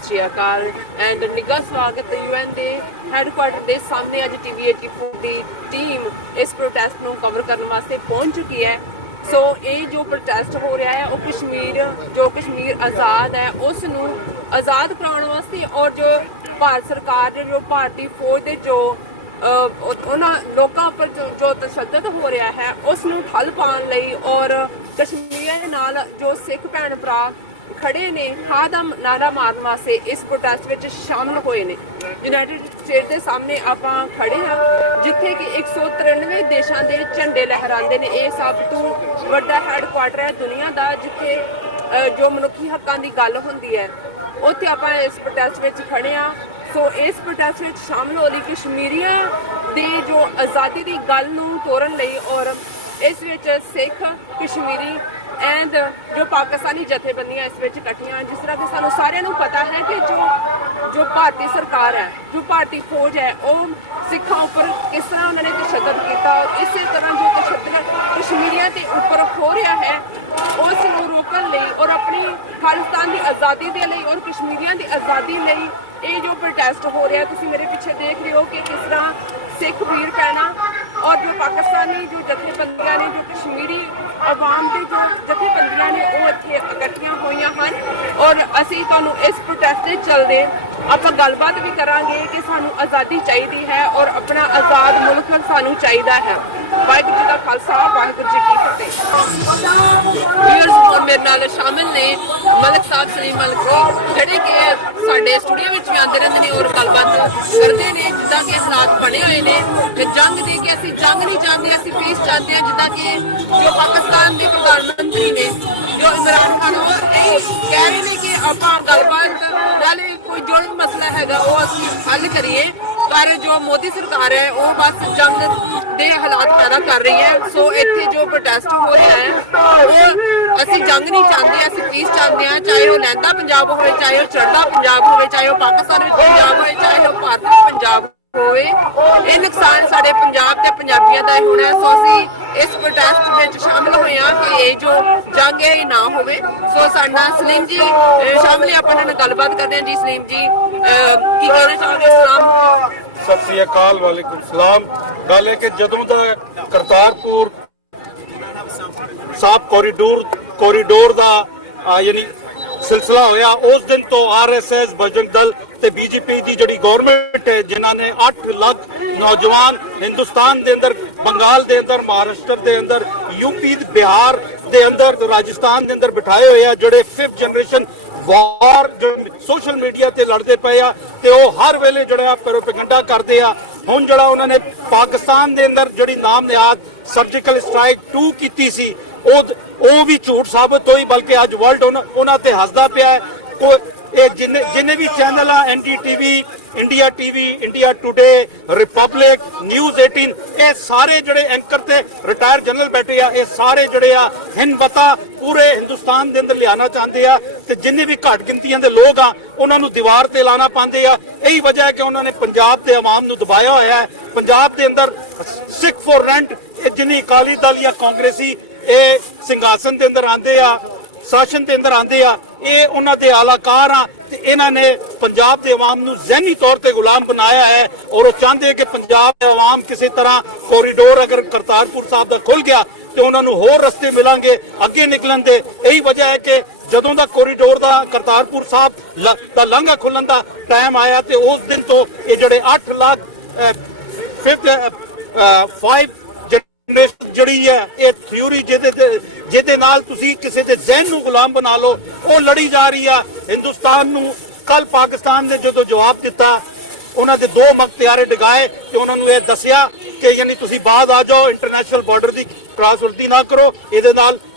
सत श्री अकाल एंड निघा स्वागत यूएन के हैडकुआटर के सामने अज TV84 की टीम इस प्रोटेस्ट को कवर करने वास्ते पहुंच चुकी है। सो ये जो प्रोटेस्ट हो रहा है वो कश्मीर आज़ाद है उसनू आज़ाद कराने वास्ते और जो भारत सरकार जो भारतीय फौज के जो उन्होंने लोगों पर जो तशद्दद हो रहा है उसनू ठल पाने लई और कश्मीर नाल जो सिख भैन भरा खड़े ने हाँ का नारा मारने वास्ते इस प्रोटेस्ट में शामिल हुए ने। यूनाइटेड स्टेट के सामने आप खड़े हैं जिथे कि 193 देशों के झंडे लहराते हैं। ये सब तो बड़ा हैडकुआटर है दुनिया का जिथे जो मनुखी हकों की गल होंदी है उत्थे आप इस प्रोटेस्ट में खड़े हाँ। सो इस प्रोटेस्ट में शामिल हो रही कश्मीरियों की जो आज़ादी की गल तोड़न लई और इस सिख कश्मीरी एंड जो पाकिस्तानी जथेबंदियां इस इकट्ठियां जिस तरह के सानू सारिਆਂ ਨੂੰ पता है कि जो भारतीय सरकार है जो भारतीय फौज है वो सिखों उपर किस तरह उन्होंने तशद्दद किया और इस तरह जो तशद्दद कश्मीरियों के उपर हो रहा है उस रोकने लई और अपनी खालिस्तान की आज़ादी के लिए और कश्मीरियों की आज़ादी लिए ये जो प्रोटेस्ट हो रहा है तुसीं मेरे पीछे देख रहे हो कि किस तरह सिख वीर भैना और जो पाकिस्तानी जो जथेबंदियां ने जो कश्मीरी आवाम के जो जथेबंदियां ने वो इत्थे इकट्ठियां हुई हैं और असीं तुहानूं इस प्रोटेस्ट दे चलदे आपां गलबात भी करांगे कि सानूं आज़ादी चाहिदी है और अपना आज़ाद मुल्क सानूं चाहिदा है। वाहिगुरू जी का खालसा वाहिगुरू जी की फतेह। व्यूअर्स मेरे नाल शामिल ने मलिक साहब सलीम मलिक जिहड़े कि साडे स्टूडियो विच भी आंदे रहंदे ने और गलबात करदे ने जिद्दां कि हालात बने होए ने कि जंग दी कि असीं जंग नहीं चाहते असीं पीस चाहते हैं। जिद्दां कि जो पाकिस्तान के प्रधानमंत्री ने जो इमरान खान वो कह रहे हैं कि आपां गलबात नाले कोई जो मसला हैगा वो असीं हल करिए पर जो मोदी सरकार है वो बस जंग के हालात पैदा कर रही है। सो इत्थे जो प्रोटेस्ट हो रहा है वो असीं जंग नहीं चाहते असीं पीस चाहते हैं चाहे वो लहंदा पंजाब हो चाहे वो चढ़दा पंजाब हो चाहे वो पाकिस्तान में पंजाब हो चाहे वो भारत में पंजाब होए ये नुकसान साडे पंजाब ते पंजाबियां दा होना है। सो असीं इस प्रोटेस्ट में शामिल हुए हैं कि ये जो जंग है ये ना होवे। सो साडा सलीम जी शामिल अपने नाल गलबात करते हैं। जी सलीम जी की कहना चाहोगे? सलाम सत श्री अकाल वालेकुम सलाम। गल है कि जदों दा करतारपुर साहब कोरीडोर दा यानी सिलसिला होया उस दिन तो RSS बजरंग दल ते BJP की जिहड़ी गवर्नमेंट है जिन्हां ने 8 लाख नौजवान हिंदुस्तान के अंदर बंगाल के अंदर महाराष्ट्र के अंदर यूपी बिहार के अंदर राजस्थान के अंदर बिठाए हुए हैं जिहड़े 5th जनरेशन वार जो सोशल मीडिया ते लड़ते पे आ ते वो हर वेले जिहड़ा प्रोपेगेंडा करते आ। हुण जिहड़ा उन्होंने पाकिस्तान के अंदर जिहड़ी नाम निहाद सर्जिकल स्ट्राइक 2 की सी वो भी झूठ साबित हुई बल्कि अज वर्ल्ड उन्हां ते हसदा पिया है। जिन्ने भी चैनल आ NDTV India TV India today Republic news 18 ये सारे जड़े एंकर ते रिटायर जनरल बैठे आ ये सारे जड़े आ हिंदबता पूरे हिंदुस्तान के अंदर लियाना चाहते आ ते जिन्ने भी घट गिनतियां दे लोग आ उन्होंने दीवार ते लाना पाते आ। यही वजह है कि उन्होंने पंजाब के अवाम नूं दबाया होया है। पंजाब के अंदर सिख फॉर रेंट जिन्नी अकाली दल या कांग्रेसी ये सिंघासन के अंदर आंदे आ शासन के अंदर आंदे आ ये उन्हां दे आलाकार आ ते इन्हां ने पंजाब के अवाम नूं ज़हनी तौर पर गुलाम बनाया है और वो चाहते हैं कि पंजाब के अवाम किसी तरह कोरीडोर अगर करतारपुर साहब का खुल गया तो उन्होंने होर रस्ते मिलेंगे अगे निकलन दे। यही वजह है कि जदों का कोरीडोर का करतारपुर साहब का लांघा खुलन का टाइम आया तो उस दिन तो ये जड़े 8 लाख 5 जड़ी है ये थ्योरी जिहदे नाल तुसी किसी के जहन नूं गुलाम बना लो वो लड़ी जा रही है। हिंदुस्तान नूं कल पाकिस्तान ने जो जवाब दिता उन्होंने 2 मख्तियारे डिगाए कि उन्होंने ये दसिया कि यानी तुसी बाद आ जाओ इंटरनेशनल बॉर्डर की क्रॉसवर्दी ना करो। ये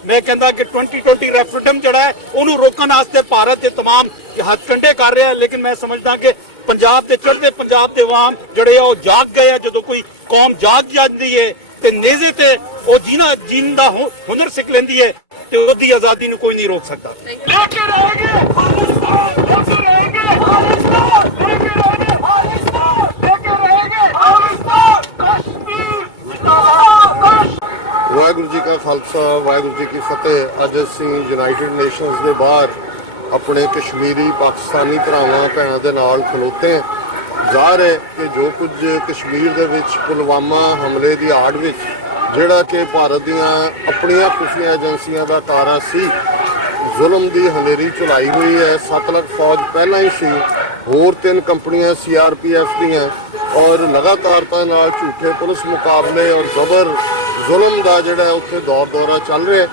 मैं कहता कि 2020 रेफरेंडम जड़ा है उन्होंने रोकने वास्ते भारत के तमाम हथकंडे कर रहा है। लेकिन मैं समझदा कि पंजाब के चढ़ते पंजाब के अवाम जड़े वो जाग गए जो कोई कौम जाग जाती है ते नेज़े ते वो जीन दा हुनर सिख लेंदी है ते ओदी आजादी नूं कोई नहीं रोक सकता। वाहिगुरू जी का खालसा वाहिगुरू जी की फतेह। अज असीं यूनाइटेड नेशनस के बाहर ਆਪਣੇ ਕਸ਼ਮੀਰੀ ਪਾਕਿਸਤਾਨੀ ਭਰਾਵਾਂ ਭੈਣਾਂ ਦੇ ਨਾਲ ਖਲੋਤੇ ਹਾਂ। ਜ਼ਾਹਰ ਹੈ ਕਿ ਜੋ ਕੁਝ ਕਸ਼ਮੀਰ ਦੇ ਵਿੱਚ ਪੁਲਵਾਮਾ ਹਮਲੇ ਦੀ ਆੜ ਵਿੱਚ ਜਿਹੜਾ ਕਿ ਭਾਰਤ ਦੀਆਂ ਆਪਣੀਆਂ ਖੁਫੀਆ ਏਜੰਸੀਆਂ ਦਾ ਕਾਰਾ ਸੀ, ਜ਼ੁਲਮ ਦੀ ਹਨੇਰੀ ਚਲਾਈ ਹੋਈ ਹੈ। 7 ਲੱਖ ਫੌਜ ਪਹਿਲਾਂ ਹੀ ਸੀ, ਹੋਰ 3 ਕੰਪਨੀਆਂ CRPF ਦੀਆਂ, ਔਰ ਲਗਾਤਾਰਤਾ ਨਾਲ ਝੂਠੇ ਪੁਲਿਸ ਮੁਕਾਬਲੇ ਔਰ ਜ਼ਬਰ ਜ਼ੁਲਮ ਦਾ ਜਿਹੜਾ ਉੱਥੇ ਦੌਰਾ ਚੱਲ ਰਿਹਾ।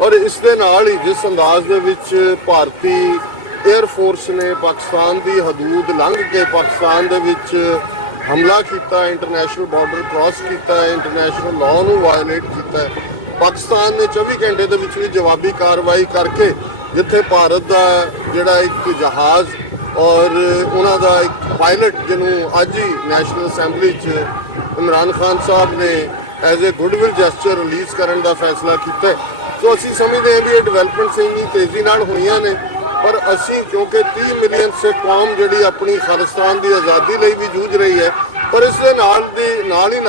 ਔਰ ਇਸ ਦੇ ਨਾਲ ਹੀ ਜਿਸ ਅੰਦਾਜ਼ ਦੇ ਵਿੱਚ ਭਾਰਤੀ 에ਅਰ ਫੋਰਸ ਨੇ ਪਾਕਿਸਤਾਨ ਦੀ ਹਦੂਦ ਲੰਘ ਕੇ ਪਾਕਿਸਤਾਨ ਦੇ ਵਿੱਚ ਹਮਲਾ ਕੀਤਾ, ਇੰਟਰਨੈਸ਼ਨਲ ਬਾਰਡਰ ਕ੍ਰਾਸ ਕੀਤਾ, ਇੰਟਰਨੈਸ਼ਨਲ ਲਾਅ ਨੂੰ ਵਾਇਓਲੇਟ ਕੀਤਾ। ਪਾਕਿਸਤਾਨ ਨੇ 24 ਘੰਟੇ ਦੇ ਵਿੱਚ ਵੀ ਜਵਾਬੀ ਕਾਰਵਾਈ ਕਰਕੇ ਜਿੱਥੇ ਭਾਰਤ ਦਾ ਜਿਹੜਾ ਇੱਕ ਜਹਾਜ਼ ਔਰ ਉਹਨਾਂ ਦਾ ਇੱਕ ਪਾਇਲਟ ਜਿਹਨੂੰ ਅੱਜ ਹੀ ਨੈਸ਼ਨਲ ਅਸੈਂਬਲੀ 'ਚ ਇਮਰਾਨ ਖਾਨ ਸਾਹਿਬ ਨੇ as a goodwill gesture release ਕਰਨ ਦਾ ਫੈਸਲਾ ਕੀਤਾ। ਸੋ ਅਸੀਂ ਸਮਝਦੇ ਹਾਂ ਵੀ ਇਹ ਡਿਵੈਲਪਮੈਂਟ ਇੰਨੀ ਤੇਜ਼ੀ ਨਾਲ ਹੋਈਆਂ ਨੇ, ਪਰ ਅਸੀਂ ਕਿਉਂਕਿ 30 ਮਿਲੀਅਨ ਸਿੱਖ ਕੌਮ ਜਿਹੜੀ ਆਪਣੀ ਖਾਲਿਸਤਾਨ ਦੀ ਆਜ਼ਾਦੀ ਲਈ ਵੀ ਜੂਝ ਰਹੀ ਹੈ, ਪਰ ਇਸ ਦੇ ਨਾਲ ਹੀ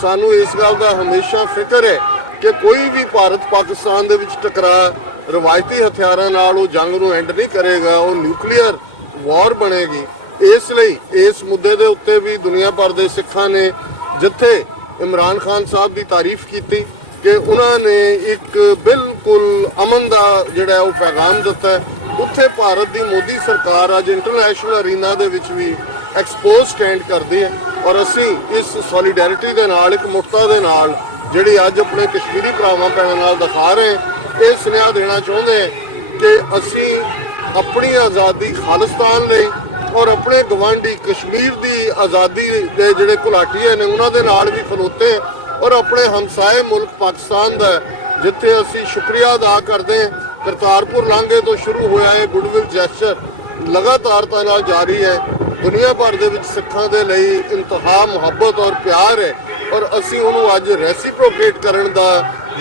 ਸਾਨੂੰ ਇਸ ਗੱਲ ਦਾ ਹਮੇਸ਼ਾ ਫਿਕਰ ਹੈ ਕਿ ਕੋਈ ਵੀ ਭਾਰਤ ਪਾਕਿਸਤਾਨ ਦੇ ਵਿੱਚ ਟਕਰਾਅ ਰਵਾਇਤੀ ਹਥਿਆਰਾਂ ਨਾਲ ਉਹ ਜੰਗ ਨੂੰ ਐਂਡ ਨਹੀਂ ਕਰੇਗਾ, ਉਹ ਨਿਊਕਲੀਅਰ ਵਾਰ ਬਣੇਗੀ। ਇਸ ਲਈ ਇਸ ਮੁੱਦੇ ਦੇ ਉੱਤੇ ਵੀ ਦੁਨੀਆ ਭਰ ਦੇ ਸਿੱਖਾਂ ਨੇ ਜਿੱਥੇ ਇਮਰਾਨ ਖਾਨ ਸਾਹਿਬ ਦੀ ਤਾਰੀਫ ਕੀਤੀ ਕਿ ਉਹਨਾਂ ਨੇ ਇੱਕ ਬਿਲਕੁਲ ਅਮਨ ਦਾ ਜਿਹੜਾ ਉਹ ਪੈਗਾਮ ਦਿੱਤਾ, ਉੱਥੇ ਭਾਰਤ ਦੀ ਮੋਦੀ ਸਰਕਾਰ ਅੱਜ ਇੰਟਰਨੈਸ਼ਨਲ ਅਰੀਨਾ ਦੇ ਵਿੱਚ ਵੀ ਐਕਸਪੋਜ਼ ਸਟੈਂਡ ਕਰਦੀ ਹੈ। ਔਰ ਅਸੀਂ ਇਸ ਸੋਲੀਡੈਰਿਟੀ ਦੇ ਨਾਲ, ਇੱਕ ਮੁਕਤਾ ਦੇ ਨਾਲ ਜਿਹੜੀ ਅੱਜ ਆਪਣੇ ਕਸ਼ਮੀਰੀ ਭਰਾਵਾਂ ਭੈਣਾਂ ਨਾਲ ਦਿਖਾ ਰਹੇ, ਇਹ ਸੁਨੇਹਾ ਦੇਣਾ ਚਾਹੁੰਦੇ ਕਿ ਅਸੀਂ ਆਪਣੀ ਆਜ਼ਾਦੀ ਖਾਲਿਸਤਾਨ ਲਈ ਔਰ ਆਪਣੇ ਗਵਾਂਢੀ ਕਸ਼ਮੀਰ ਦੀ ਆਜ਼ਾਦੀ ਦੇ ਜਿਹੜੇ ਘੁਲਾਟੀਏ ਨੇ ਉਹਨਾਂ ਦੇ ਨਾਲ ਵੀ ਖਲੋਤੇ, ਔਰ ਆਪਣੇ ਹਮਸਾਏ ਮੁਲਕ ਪਾਕਿਸਤਾਨ ਦਾ ਜਿੱਥੇ ਅਸੀਂ ਸ਼ੁਕਰੀਆ ਅਦਾ ਕਰਦੇ ਹਾਂ। ਕਰਤਾਰਪੁਰ ਲਾਂਘੇ ਤੋਂ ਸ਼ੁਰੂ ਹੋਇਆ ਇਹ ਗੁੱਡਵਿਲ ਜੈਸਚਰ ਲਗਾਤਾਰਤਾ ਨਾਲ ਜਾਰੀ ਹੈ। ਦੁਨੀਆ ਭਰ ਦੇ ਵਿੱਚ ਸਿੱਖਾਂ ਦੇ ਲਈ ਇੰਤਹਾ ਮੁਹੱਬਤ ਔਰ ਪਿਆਰ ਹੈ, ਔਰ ਅਸੀਂ ਉਹਨੂੰ ਅੱਜ ਰੈਸੀਪ੍ਰੋਕੇਟ ਕਰਨ ਦਾ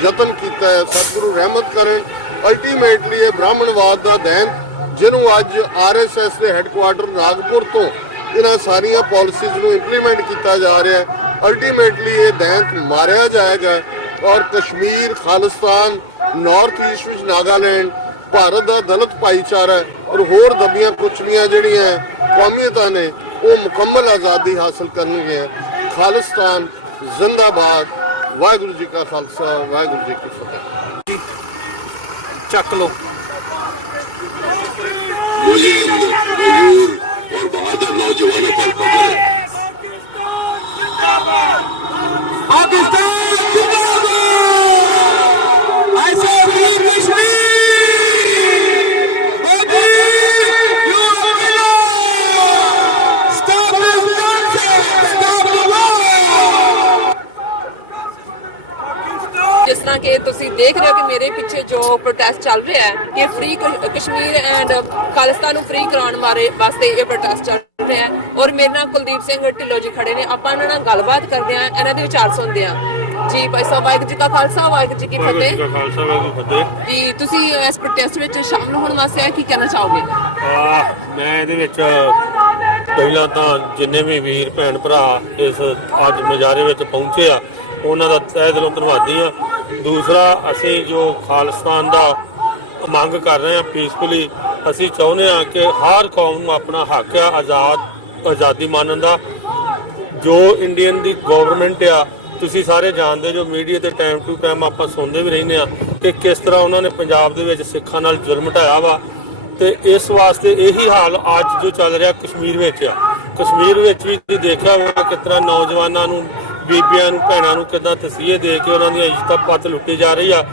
ਯਤਨ ਕੀਤਾ ਹੈ। ਸਤਿਗੁਰੂ ਰਹਿਮਤ ਕਰਨ। ਅਲਟੀਮੇਟਲੀ ਇਹ ਬ੍ਰਾਹਮਣਵਾਦ ਦਾ ਦੈਨ ਜਿਹਨੂੰ ਅੱਜ RSS ਦੇ ਹੈੱਡਕੁਆਰਟਰ ਨਾਗਪੁਰ ਤੋਂ ਇਹਨਾਂ ਸਾਰੀਆਂ ਪਾਲਿਸੀਜ਼ ਨੂੰ ਇੰਪਲੀਮੈਂਟ ਕੀਤਾ ਜਾ ਰਿਹਾ ਹੈ, ਅਲਟੀਮੇਟਲੀ ਇਹ ਦੈਂਤ ਮਾਰਿਆ ਜਾਏਗਾ ਔਰ ਕਸ਼ਮੀਰ, ਖਾਲਿਸਤਾਨ, ਨਾਰਥ ਈਸਟ ਵਿੱਚ ਨਾਗਾਲੈਂਡ, ਭਾਰਤ ਦਾ ਦਲਿਤ ਭਾਈਚਾਰਾ ਔਰ ਹੋਰ ਦਬੀਆਂ ਕੁਚਲੀਆਂ ਜਿਹੜੀਆਂ ਕੌਮੀਅਤਾਂ ਨੇ ਉਹ ਮੁਕੰਮਲ ਆਜ਼ਾਦੀ ਹਾਸਲ ਕਰਨਗੀਆਂ। ਖਾਲਿਸਤਾਨ ਜ਼ਿੰਦਾਬਾਦ। ਵਾਹਿਗੁਰੂ ਜੀ ਕਾ ਖਾਲਸਾ, ਵਾਹਿਗੁਰੂ ਜੀ ਕੀ ਫਤਿਹ। ਚੱਕ ਲੋ मुझे मजबूर और बहादुर नौजवानों पर फख्र है। पाकिस्तान जिंदाबाद। ऐसे वीर ਜਿਸ ਤਰ੍ਹਾਂ ਕਿ ਤੁਸੀਂ ਦੇਖ ਰਹੇ ਹੋ ਕਿ ਮੇਰੇ ਪਿੱਛੇ ਜੋ ਪ੍ਰੋਟੈਸਟ ਚੱਲ ਰਿਹਾ ਹੈ, ਇਹ ਫ੍ਰੀ ਕਸ਼ਮੀਰ ਐਂਡ ਖਾਲਿਸਤਾਨ ਨੂੰ ਫ੍ਰੀ ਕਰਾਉਣ ਵਾਸਤੇ ਇਹ ਪ੍ਰੋਟੈਸਟ ਚੱਲ ਰਿਹਾ ਹੈ। ਔਰ ਮੇਰੇ ਨਾਲ ਕੁਲਦੀਪ ਸਿੰਘ ਢਿੱਲੋਂ ਜੀ ਖੜੇ ਨੇ, ਆਪਾਂ ਇਹਨਾਂ ਨਾਲ ਗੱਲਬਾਤ ਕਰਦੇ ਹਾਂ, ਇਹਨਾਂ ਦੇ ਵਿਚਾਰ ਸੁਣਦੇ ਹਾਂ। ਜੀ ਭਾਈ ਸਾਹਿਬ, ਵਾਹਿਗੁਰੂ ਜੀ ਕਾ ਖਾਲਸਾ, ਵਾਹਿਗੁਰੂ ਜੀ ਕੀ ਫਤਿਹ। ਜੀ ਤੁਸੀਂ ਇਸ ਪ੍ਰੋਟੈਸਟ ਵਿੱਚ ਸ਼ਾਮਲ ਹੋਣ ਵਾਸਤੇ ਕੀ ਕਹਿਣਾ ਚਾਹੋਗੇ? ਮੈਂ ਇਹਦੇ ਵਿੱਚ ਪਹਿਲਾਂ ਤਾਂ ਜਿੰਨੇ ਵੀ ਵੀਰ ਭੈਣ ਭਰਾ ਇਸ ਅੱਜ ਨਜ਼ਾਰੇ ਵਿੱਚ ਪਹੁੰਚੇ ਆ ਉਹਨਾਂ ਦਾ ਤਹਿ ਦਿਲੋਂ ਧੰਨਵਾਦੀ ਆ। ਦੂਸਰਾ, ਅਸੀਂ ਜੋ ਖਾਲਿਸਤਾਨ ਦਾ ਮੰਗ ਕਰ ਰਹੇ ਹਾਂ ਪੀਸਫੁਲੀ, ਅਸੀਂ ਚਾਹੁੰਦੇ ਹਾਂ ਕਿ ਹਰ ਕੌਮ ਨੂੰ ਆਪਣਾ ਹੱਕ ਆ ਆਜ਼ਾਦੀ ਮਾਣਨ ਦਾ। ਜੋ ਇੰਡੀਅਨ ਦੀ ਗਵਰਨਮੈਂਟ ਆ, ਤੁਸੀਂ ਸਾਰੇ ਜਾਣਦੇ ਜੋ ਮੀਡੀਆ ਤੇ ਟਾਈਮ ਟੂ ਟਾਈਮ ਆਪਾਂ ਸੁਣਦੇ ਵੀ ਰਹਿੰਦੇ ਆ ਕਿ ਕਿਸ ਤਰ੍ਹਾਂ ਉਹਨਾਂ ਨੇ ਪੰਜਾਬ ਦੇ ਵਿੱਚ ਸਿੱਖਾਂ ਨਾਲ ਜ਼ੁਲਮ ਢਾਇਆ ਵਾ, ਤੇ ਇਸ ਵਾਸਤੇ ਇਹੀ ਹਾਲ ਅੱਜ ਜੋ ਚੱਲ ਰਿਹਾ ਕਸ਼ਮੀਰ ਵਿੱਚ ਆ। ਕਸ਼ਮੀਰ ਵਿੱਚ ਵੀ ਤੁਸੀਂ ਦੇਖਿਆ ਹੋਵੇਗਾ ਕਿਸ ਤਰ੍ਹਾਂ ਨੌਜਵਾਨਾਂ ਨੂੰ, ਬੀਬੀਆਂ ਨੂੰ, ਭੈਣਾਂ ਨੂੰ ਕਿੱਦਾਂ ਤਸੀਹੇ ਦੇ ਕੇ ਉਹਨਾਂ ਦੀਆਂ ਇੱਜ਼ਤਾਂ ਪੱਤ ਲੁੱਟੀ ਜਾ ਰਹੀ ਆ।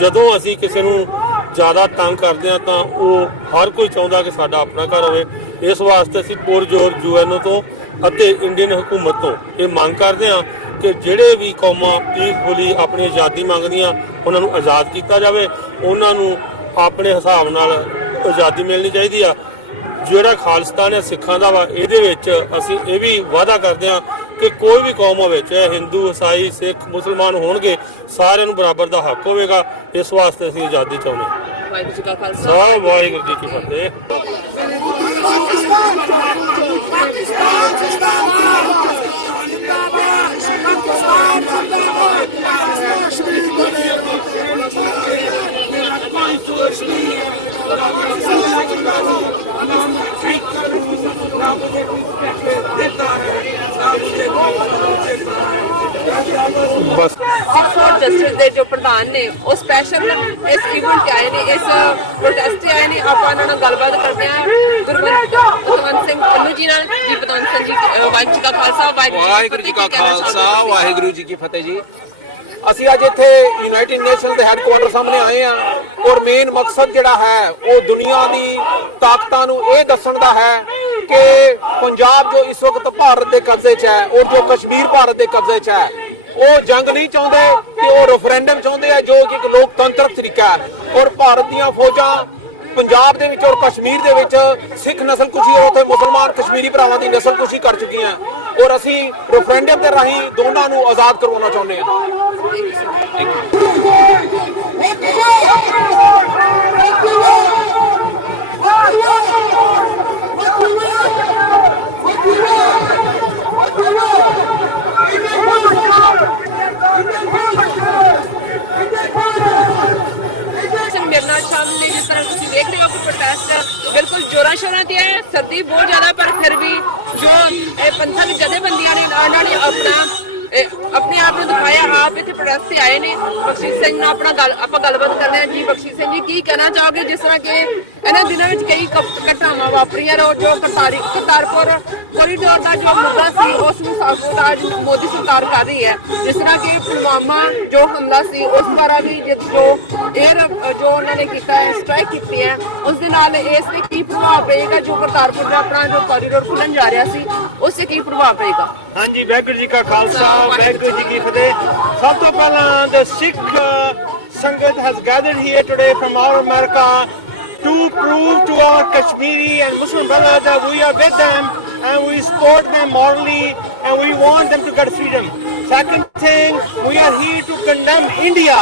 ਜਦੋਂ ਅਸੀਂ ਕਿਸੇ ਨੂੰ ਜ਼ਿਆਦਾ ਤੰਗ ਕਰਦੇ ਹਾਂ ਤਾਂ ਉਹ ਹਰ ਕੋਈ ਚਾਹੁੰਦਾ ਕਿ ਸਾਡਾ ਆਪਣਾ ਘਰ ਹੋਵੇ। ਇਸ ਵਾਸਤੇ ਅਸੀਂ ਪੁਰਜ਼ੋਰ UN ਤੋਂ ਅਤੇ ਇੰਡੀਅਨ ਹਕੂਮਤ ਤੋਂ ਇਹ ਮੰਗ ਕਰਦੇ ਹਾਂ ਕਿ ਜਿਹੜੇ ਵੀ ਕੌਮਾਂ ਪੀਸਫੁਲੀ ਆਪਣੀ ਆਜ਼ਾਦੀ ਮੰਗਦੀਆਂ ਉਹਨਾਂ ਨੂੰ ਆਜ਼ਾਦ ਕੀਤਾ ਜਾਵੇ, ਉਹਨਾਂ ਨੂੰ ਆਪਣੇ ਹਿਸਾਬ ਨਾਲ ਆਜ਼ਾਦੀ ਮਿਲਣੀ ਚਾਹੀਦੀ ਆ। ਜਿਹੜਾ ਖਾਲਿਸਤਾਨ ਹੈ ਸਿੱਖਾਂ ਦਾ ਵਾ, ਇਹਦੇ ਵਿੱਚ ਅਸੀਂ ਇਹ ਵੀ ਵਾਅਦਾ ਕਰਦੇ ਹਾਂ ਕਿ ਕੋਈ ਵੀ ਕੌਮ ਹੋਵੇ, ਚਾਹੇ ਹਿੰਦੂ, ਈਸਾਈ, ਸਿੱਖ, ਮੁਸਲਮਾਨ ਹੋਣਗੇ, ਸਾਰਿਆਂ ਨੂੰ ਬਰਾਬਰ ਦਾ ਹੱਕ ਹੋਵੇਗਾ। ਇਸ ਵਾਸਤੇ ਅਸੀਂ ਆਜ਼ਾਦੀ ਚਾਹੁੰਦੇ ਹਾਂ। ਵਾਹਿਗੁਰੂ ਜੀ ਕਾ ਖਾਲਸਾ, ਵਾਹਿਗੁਰੂ ਜੀ ਕੀ ਫਤਿਹ। जिंदाबाद। ਬਸ ਜਸਟਿਸ ਦੇ ਜੋ ਪ੍ਰਧਾਨ ਨੇ ਉਹ ਸਪੈਸ਼ਲ ਇਸ ਇਵੈਂਟ ਤੇ ਆਏ ਨੇ, ਇਸ ਪ੍ਰੋਟੈਸਟ ਤੇ ਆਏ ਨੇ। ਆਪਾਂ ਉਹਨਾਂ ਨਾਲ ਗੱਲਬਾਤ ਕਰਦੇ ਹਾਂ ਗੁਰਵੰਤ ਸਿੰਘ ਪੰਨੂ ਜੀ ਨਾਲ। ਜੀ ਪਤਵੰਤ ਸਿੰਘ ਜੀ, ਵਾਹਿਗੁਰੂ ਜੀ ਕਾ ਖਾਲਸਾ ਵਾਹਿਗੁਰੂ ਜੀ ਕਾ ਖਾਲਸਾ ਵਾਹਿਗੁਰੂ ਜੀ ਕੀ ਫਤਿਹ ਜੀ। ਅਸੀਂ ਅੱਜ ਇੱਥੇ ਯੂਨਾਈਟਿਡ ਨੇਸ਼ਨ ਦੇ ਹੈੱਡਕੁਆਟਰ ਸਾਹਮਣੇ ਆਏ ਆ ਔਰ ਮੇਨ ਮਕਸਦ ਜਿਹੜਾ ਹੈ ਉਹ ਦੁਨੀਆ ਦੀ ਤਾਕਤਾਂ ਨੂੰ ਇਹ ਦੱਸਣ ਦਾ ਹੈ ਕਿ ਪੰਜਾਬ ਜੋ ਇਸ ਵਕਤ ਭਾਰਤ ਦੇ ਕਬਜ਼ੇ 'ਚ ਹੈ ਔਰ ਜੋ ਕਸ਼ਮੀਰ ਭਾਰਤ ਦੇ ਕਬਜ਼ੇ 'ਚ ਹੈ, ਉਹ ਜੰਗ ਨਹੀਂ ਚਾਹੁੰਦੇ ਤੇ ਉਹ ਰੈਫਰੈਂਡਮ ਚਾਹੁੰਦੇ ਆ, ਜੋ ਕਿ ਇੱਕ ਲੋਕਤੰਤਰਕ ਤਰੀਕਾ ਹੈ। ਔਰ ਭਾਰਤ ਦੀਆਂ ਫੌਜਾਂ ਪੰਜਾਬ ਦੇ ਵਿੱਚ ਔਰ ਕਸ਼ਮੀਰ ਦੇ ਵਿੱਚ ਸਿੱਖ ਨਸਲਕੁਸ਼ੀ ਔਰ ਉੱਥੇ ਮੁਸਲਮਾਨ ਕਸ਼ਮੀਰੀ ਭਰਾਵਾਂ ਦੀ ਨਸਲਕੁਸ਼ੀ ਕਰ ਚੁੱਕੀਆਂ ਔਰ ਅਸੀਂ ਰੈਫਰੈਂਡਮ ਦੇ ਰਾਹੀਂ ਦੋਨਾਂ ਨੂੰ ਆਜ਼ਾਦ ਕਰਵਾਉਣਾ ਚਾਹੁੰਦੇ ਹਾਂ। ਮੇਰੇ ਨਾਲ ਸ਼ਾਮਲ ਨੇ। ਜਿਸ ਤਰ੍ਹਾਂ ਤੁਸੀਂ ਦੇਖ ਰਹੇ ਹੋ ਕਿ ਪ੍ਰੋਟੈਸਟ ਬਿਲਕੁਲ ਜੋਰਾਂ ਸ਼ੋਰਾਂ ਤੇ ਹੈ। ਸਰਦੀ ਬਹੁਤ ਜ਼ਿਆਦਾ, ਪਰ ਫਿਰ ਵੀ ਜੋ ਇਹ ਪੰਥਕ ਜਥੇਬੰਦੀਆਂ ਨੇ ਉਹਨਾਂ ਨੇ ਆਪਣੇ ਆਪ ਨੂੰ ਦਿਖਾਇਆ। ਆਪ ਇੱਥੇ ਪ੍ਰੋਟੈਸਟ ਤੇ ਆਏ ਨੇ। ਬਖਸ਼ੀਸ਼ ਸਿੰਘ ਨਾਲ ਆਪਾਂ ਗੱਲਬਾਤ ਕਰਦੇ ਹਾਂ। ਜੀ ਬਖਸ਼ੀਸ਼ ਸਿੰਘ ਜੀ, ਕੀ ਕਹਿਣਾ ਚਾਹੋਗੇ ਜਿਸ ਤਰ੍ਹਾਂ ਕਿ ਇਹਨਾਂ ਦਿਨਾਂ ਵਿੱਚ ਕਈ ਘਟਨਾਵਾਂ ਵਾਪਰੀਆਂ ਜੋ ਕਰਤਾਰਪੁਰ ਕੋਰੀਡੋਰ ਦਾ ਜੋ ਮੁੱਦਾ ਸੀ ਉਸ ਨੂੰ ਸਾਬੋਤਾਜ ਮੋਦੀ ਸਰਕਾਰ ਕਰ ਰਹੀ ਹੈ। ਜਿਸ ਤਰ੍ਹਾਂ ਕਿ ਪੁਲਵਾਮਾ ਜੋ ਹਮਲਾ ਸੀ ਉਸ ਬਾਰੇ ਵੀ ਜੋ ਉਹਨਾਂ ਨੇ ਕੀਤਾ ਹੈ, ਸਟ੍ਰਾਈਕ ਕੀਤੀ ਹੈ, ਉਸ ਦੇ ਨਾਲ ਇਸ ਤੇ ਕੀ ਪ੍ਰਭਾਵ ਪਏਗਾ? ਜੋ ਕਰਤਾਰਪੁਰ ਦਾ ਆਪਣਾ ਜੋ ਕੋਰੀਡੋਰ ਖੁੱਲਣ ਜਾ ਰਿਹਾ ਸੀ ਉਸ ਤੇ ਕੀ ਪ੍ਰਭਾਵ ਪਏਗਾ? ਹਾਂਜੀ, ਵਾਹਿਗੁਰੂ ਜੀ ਕਾ ਖਾਲਸਾ ਵਾਹਿਗੁਰੂ ਜੀ ਕੀ ਫਤਿਹ। ਸਭ ਤੋਂ ਪਹਿਲਾਂ the Sikh ਸੰਗਤ has gathered here today from our America to prove to our Kashmiri and Muslim brothers that we are with them and we support them morally and we want them to get freedom. Second thing, we are here to condemn India,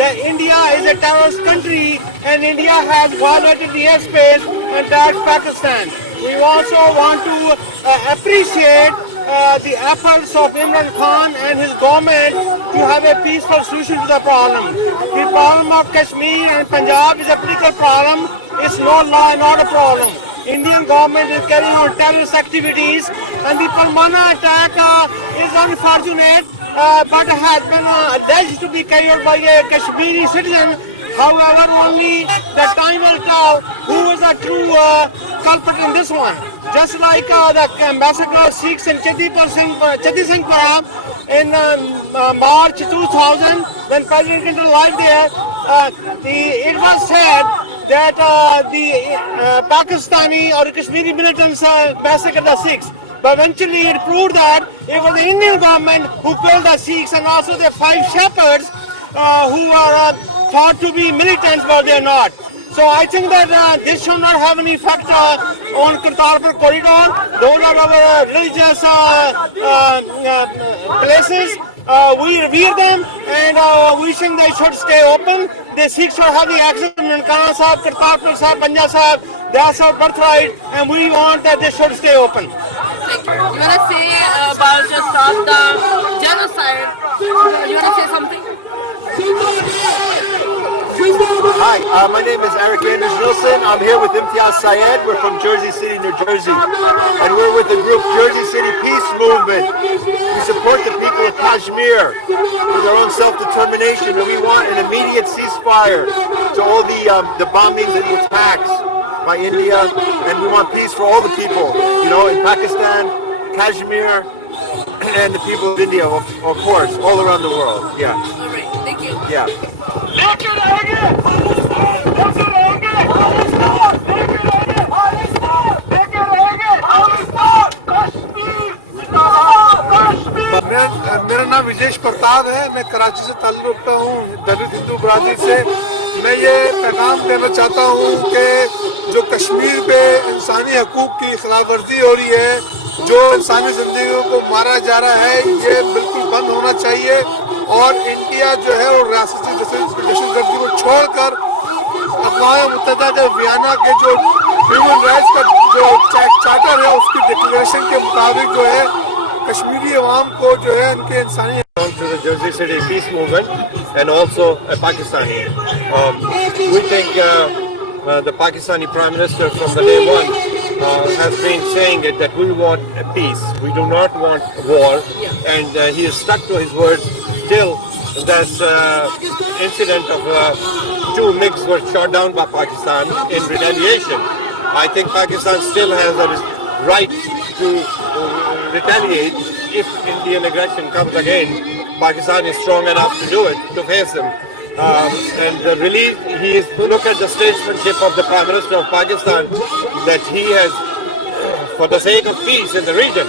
that India is a terrorist country and India has violated the airspace and attacked Pakistan. We also want to appreciate the efforts of Imran Khan and his government to have a peaceful solution to the problem. The problem of Kashmir and Punjab is a political problem. It's not law and order problem. Indian government is carrying on terrorist activities and the Pulwama attack is unfortunate but has been alleged to be carried out by a Kashmiri citizen. However, only the time will tell who is the true culprit in this one. Just like the ambassador Sikhs in Chatti Singh Parab in March 2000, when President Clinton arrived there, it was said that the Pakistani or Kashmiri militants massacred the Sikhs. But eventually it proved that it was the Indian government who killed the Sikhs and also the 5 shepherds who were thought to be militants, but they are not. So I think that this should not have any effect on Kartarpur corridor. Those are our religious places. We revere them and we think they should stay open. The Sikhs should have the access to Nankana Sahib, Kartarpur Sahib, Banja Sahib. That's our birthright and we want that they should stay open. You want to say about just stop the genocide? You want to say something? Hi, my name is Eric Anders Nilsson. I'm here with Imtiaz Syed. We're from Jersey City, New Jersey. And we're with the group Jersey City Peace Movement. We support the people of Kashmir for their own self-determination. And we want an immediate ceasefire to all the bombings and the attacks by India. And we want peace for all the people, you know, in Pakistan, Kashmir, and the people of India, of course, all around the world. Yeah. All right, thank you. Yeah. मेरा नाम विजेश प्रताप है। मैं कराची से ताल्लुक़ रखता हूँ, दलित हिंदू बरादरी से। मैं ये पैगाम देना चाहता हूँ कि जो कश्मीर पे इंसानी हकूक़ की खिलाफ वर्जी हो रही है, जो इंसानी ज़िंदगियों को मारा जा रहा है, ये बिल्कुल बंद होना चाहिए। और इंडिया जो है वो रियासती दहशतगर्दी को छोड़कर अक़वाम मुत्तहिदा के वियना के जो ह्यूमन राइट्स का जो चार्टर है उसकी डिक्लेरेशन के मुताबिक जो है कश्मीरी अवाम को जो है उनके इंसानी To the Jersey City Peace Movement and also Pakistani. We think the Pakistani Prime Minister from the day one has been saying it that we want peace. We do not want war, and he is stuck to his words. Still, this incident of 2 MiGs were shot down by Pakistan in retaliation. I think Pakistan still has a right to retaliate if Indian aggression comes again. Pakistan is strong enough to do it, to face them. And the relief, look at the statesmanship of the Prime Minister of Pakistan, that he has, for the sake of peace in the region,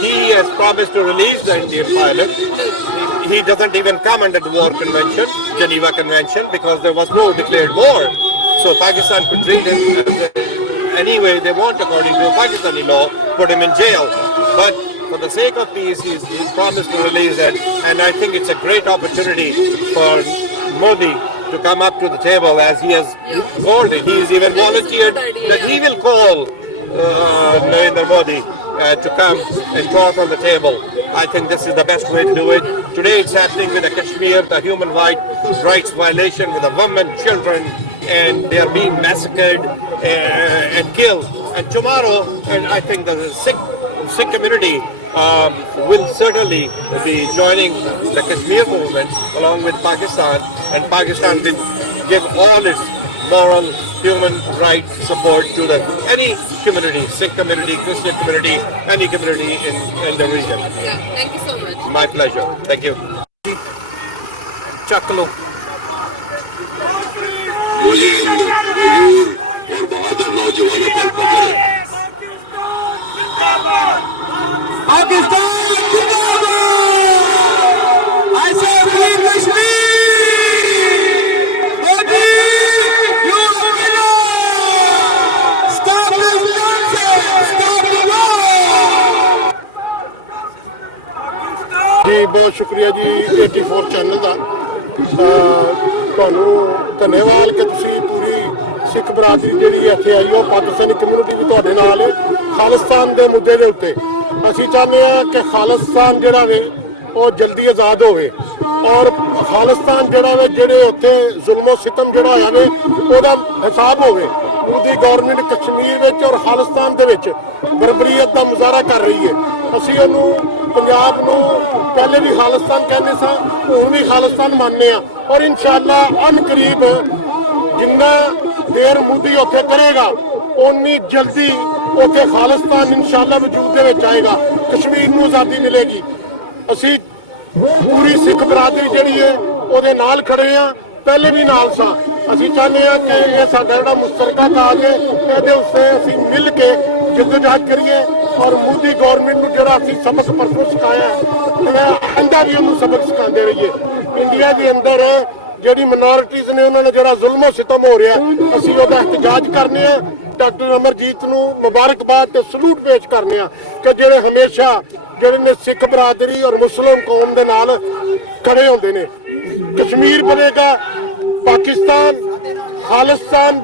he has promised to release the Indian pilot. He doesn't even come under the war convention, Geneva Convention, because there was no declared war. So Pakistan could treat him any way they want according to Pakistani law, put him in jail. But for the sake of peace, he's promised to release it, and I think it's a great opportunity for Modi to come up to the table, as he has called it. He's even volunteered that he will call Narendra Modi to come and talk on the table. I think this is the best way to do it. Today it's happening with the Kashmir, the human rights violation with the women, children, and they are being massacred and killed. And tomorrow, and I think the Sikh community will certainly be joining the Kashmir movement along with Pakistan, and Pakistan will give all its moral, human rights support to any community, Sikh community, Christian community, any community in the region. Thank you so much. My pleasure. Thank you. ਚੱਕ ਲਓ मुझे मजबूर और बहादुर नौजवानों पर फख्र है। ਜੀ ਬਹੁਤ ਸ਼ੁਕਰੀਆ ਜੀ 84 ਚੈਨਲ ਦਾ ਤੁਹਾਨੂੰ ਧੰਨਵਾਦ ਕਿ ਤੁਸੀਂ ਪੂਰੀ ਸਿੱਖ ਬਰਾਦਰੀ ਜਿਹੜੀ ਇੱਥੇ ਆਈ ਉਹ ਪਾਕਿਸਤਾਨੀ ਕਮਿਊਨਿਟੀ ਵੀ ਤੁਹਾਡੇ ਨਾਲ ਹੈ ਖਾਲਿਸਤਾਨ ਦੇ ਮੁੱਦੇ ਦੇ ਉੱਤੇ। ਅਸੀਂ ਚਾਹੁੰਦੇ ਹਾਂ ਕਿ ਖਾਲਿਸਤਾਨ ਜਿਹੜਾ ਵੇ ਉਹ ਜਲਦੀ ਆਜ਼ਾਦ ਹੋਵੇ ਔਰ ਖਾਲਿਸਤਾਨ ਜਿਹੜਾ ਵੇ ਜਿਹੜੇ ਉੱਥੇ ਜ਼ੁਲਮੋ ਸਿਤਮ ਜਿਹੜਾ ਹੋਇਆ ਵੇ ਉਹਦਾ ਹਿਸਾਬ ਹੋਵੇ। ਉਹਦੀ ਗਵਰਨਮੈਂਟ ਕਸ਼ਮੀਰ ਵਿੱਚ ਔਰ ਖਾਲਿਸਤਾਨ ਦੇ ਵਿੱਚ ਬਰਬਰੀਅਤ ਦਾ ਮੁਜ਼ਾਹਰਾ ਕਰ ਰਹੀ ਹੈ। ਅਸੀਂ ਉਹਨੂੰ ਪੰਜਾਬ ਨੂੰ ਪਹਿਲੇ ਵੀ ਖਾਲਿਸਤਾਨ ਕਹਿੰਦੇ ਸਾਂ, ਹੁਣ ਵੀ ਖਾਲਿਸਤਾਨ ਮੰਨਦੇ ਹਾਂ ਔਰ ਇਨਸ਼ਾਅੱਲਾ ਅਨਕਰੀਬ ਜਿੰਨਾ ਦੇਰ ਮੋਦੀ ਉੱਥੇ ਕਰੇਗਾ ਉਨੀ ਜਲਦੀ ਉੱਥੇ ਖਾਲਿਸਤਾਨ ਇਨਸ਼ਾਅੱਲਾ ਵਜੂਦ ਦੇ ਵਿੱਚ ਆਏਗਾ, ਕਸ਼ਮੀਰ ਨੂੰ ਆਜ਼ਾਦੀ ਮਿਲੇਗੀ। ਅਸੀਂ ਪੂਰੀ ਸਿੱਖ ਬਰਾਦਰੀ ਜਿਹੜੀ ਹੈ ਉਹਦੇ ਨਾਲ ਖੜੇ ਹਾਂ, ਪਹਿਲੇ ਵੀ ਨਾਲ ਸਾਂ। ਅਸੀਂ ਚਾਹੁੰਦੇ ਹਾਂ ਕਿ ਇਹ ਸਾਡਾ ਜਿਹੜਾ ਮੁਸ਼ਤਰਕਾ ਕਾਜ ਹੈ ਇਹਦੇ ਉੱਤੇ ਅਸੀਂ ਮਿਲ ਕੇ ਜਿੱਦਜਹਿਦ ਕਰੀਏ ਔਰ ਮੋਦੀ ਗਵਰਨਮੈਂਟ ਨੂੰ ਜਿਹੜਾ ਅਸੀਂ ਸਬਕ ਪਰਸੋਂ ਸਿਖਾਇਆ ਆਂਦਾ ਵੀ ਉਹਨੂੰ ਸਬਕ ਸਿਖਾਉਂਦੇ ਰਹੀਏ। ਇੰਡੀਆ ਦੇ ਅੰਦਰ ਜਿਹੜੀ ਮਿਨੋਰਿਟੀਜ਼ ਨੇ ਉਹਨਾਂ ਨੇ ਜਿਹੜਾ ਜ਼ੁਲਮੋ ਸਿਤਮ ਹੋ ਰਿਹਾ ਅਸੀਂ ਉਹਦਾ ਇhtਜਾਜ ਕਰਨੇ ਆ। ਡਾਕਟਰ ਅਮਰਜੀਤ ਨੂੰ ਮੁਬਾਰਕਬਾਦ ਤੇ ਸਲੂਟ ਪੇਸ਼ ਕਰਨੇ ਆ ਕਿ ਜਿਹੜੇ ਹਮੇਸ਼ਾ ਜਿਹੜੇ ਨੇ ਸਿੱਖ ਬਰਾਦਰੀ ਔਰ ਮੁਸਲਿਮ ਕੌਮ ਦੇ ਨਾਲ ਖੜੇ ਹੁੰਦੇ ਨੇ। ਕਸ਼ਮੀਰ ਬਣੇਗਾ ਪਾਕਿਸਤਾਨ, ਖਾਲਿਸਤਾਨ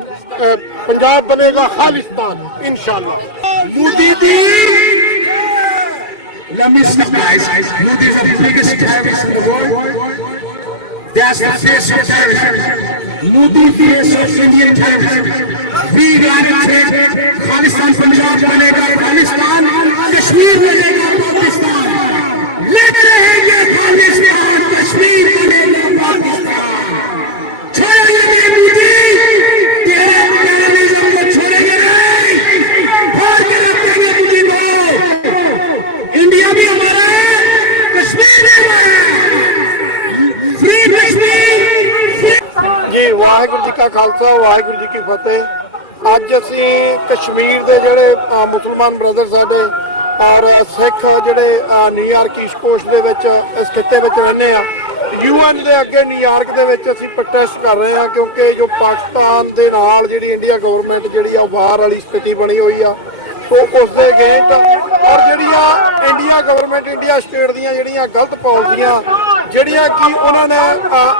पंजाब बनेगा खालिस्तान इंशाल्लाह। Modi ji, let me stop guys. Modi is the biggest terrorist in the world. That's the face of terrorism. Modi face of Indian terrorism. We got it. Khalistan Punjab बनेगा खालिस्तान, कश्मीर बनेगा पाकिस्तान। लेते रहेंगे खालिस्तान, कश्मीर बनेगा पाकिस्तान। छोड़ेंगे मोदी इंडिया भी हमारा है, कश्मीर भी हमारा है। फ्री कश्मीर जी वाहिगुरू जी का खालसा वाहिगुरू जी की फतेह। ਅੱਜ ਅਸੀਂ ਕਸ਼ਮੀਰ ਦੇ ਜਿਹੜੇ ਮੁਸਲਮਾਨ ਬ੍ਰਦਰ ਸਾਡੇ ਔਰ ਸਿੱਖ ਜਿਹੜੇ ਨਿਊਯਾਰਕ ਈਸਟ ਕੋਸਟ ਦੇ ਵਿੱਚ ਇਸ ਖਿੱਤੇ ਵਿੱਚ ਰਹਿੰਦੇ ਆ UN ਦੇ ਅੱਗੇ ਨਿਊਯਾਰਕ ਦੇ ਵਿੱਚ ਅਸੀਂ ਪ੍ਰੋਟੈਸਟ ਕਰ ਰਹੇ ਹਾਂ ਕਿਉਂਕਿ ਜੋ ਪਾਕਿਸਤਾਨ ਦੇ ਨਾਲ ਜਿਹੜੀ ਇੰਡੀਆ ਗਵਰਨਮੈਂਟ ਜਿਹੜੀ ਆ ਵਾਰ ਵਾਲੀ ਸਥਿਤੀ ਬਣੀ ਹੋਈ ਆ ਉਸ ਦੇ ਅਗੇਂਸਟ ਔਰ ਜਿਹੜੀਆਂ ਇੰਡੀਆ ਗਵਰਨਮੈਂਟ ਇੰਡੀਆ ਸਟੇਟ ਦੀਆਂ ਜਿਹੜੀਆਂ ਗਲਤ ਪਾਲਿਸੀਆਂ ਜਿਹੜੀਆਂ ਕਿ ਉਹਨਾਂ ਨੇ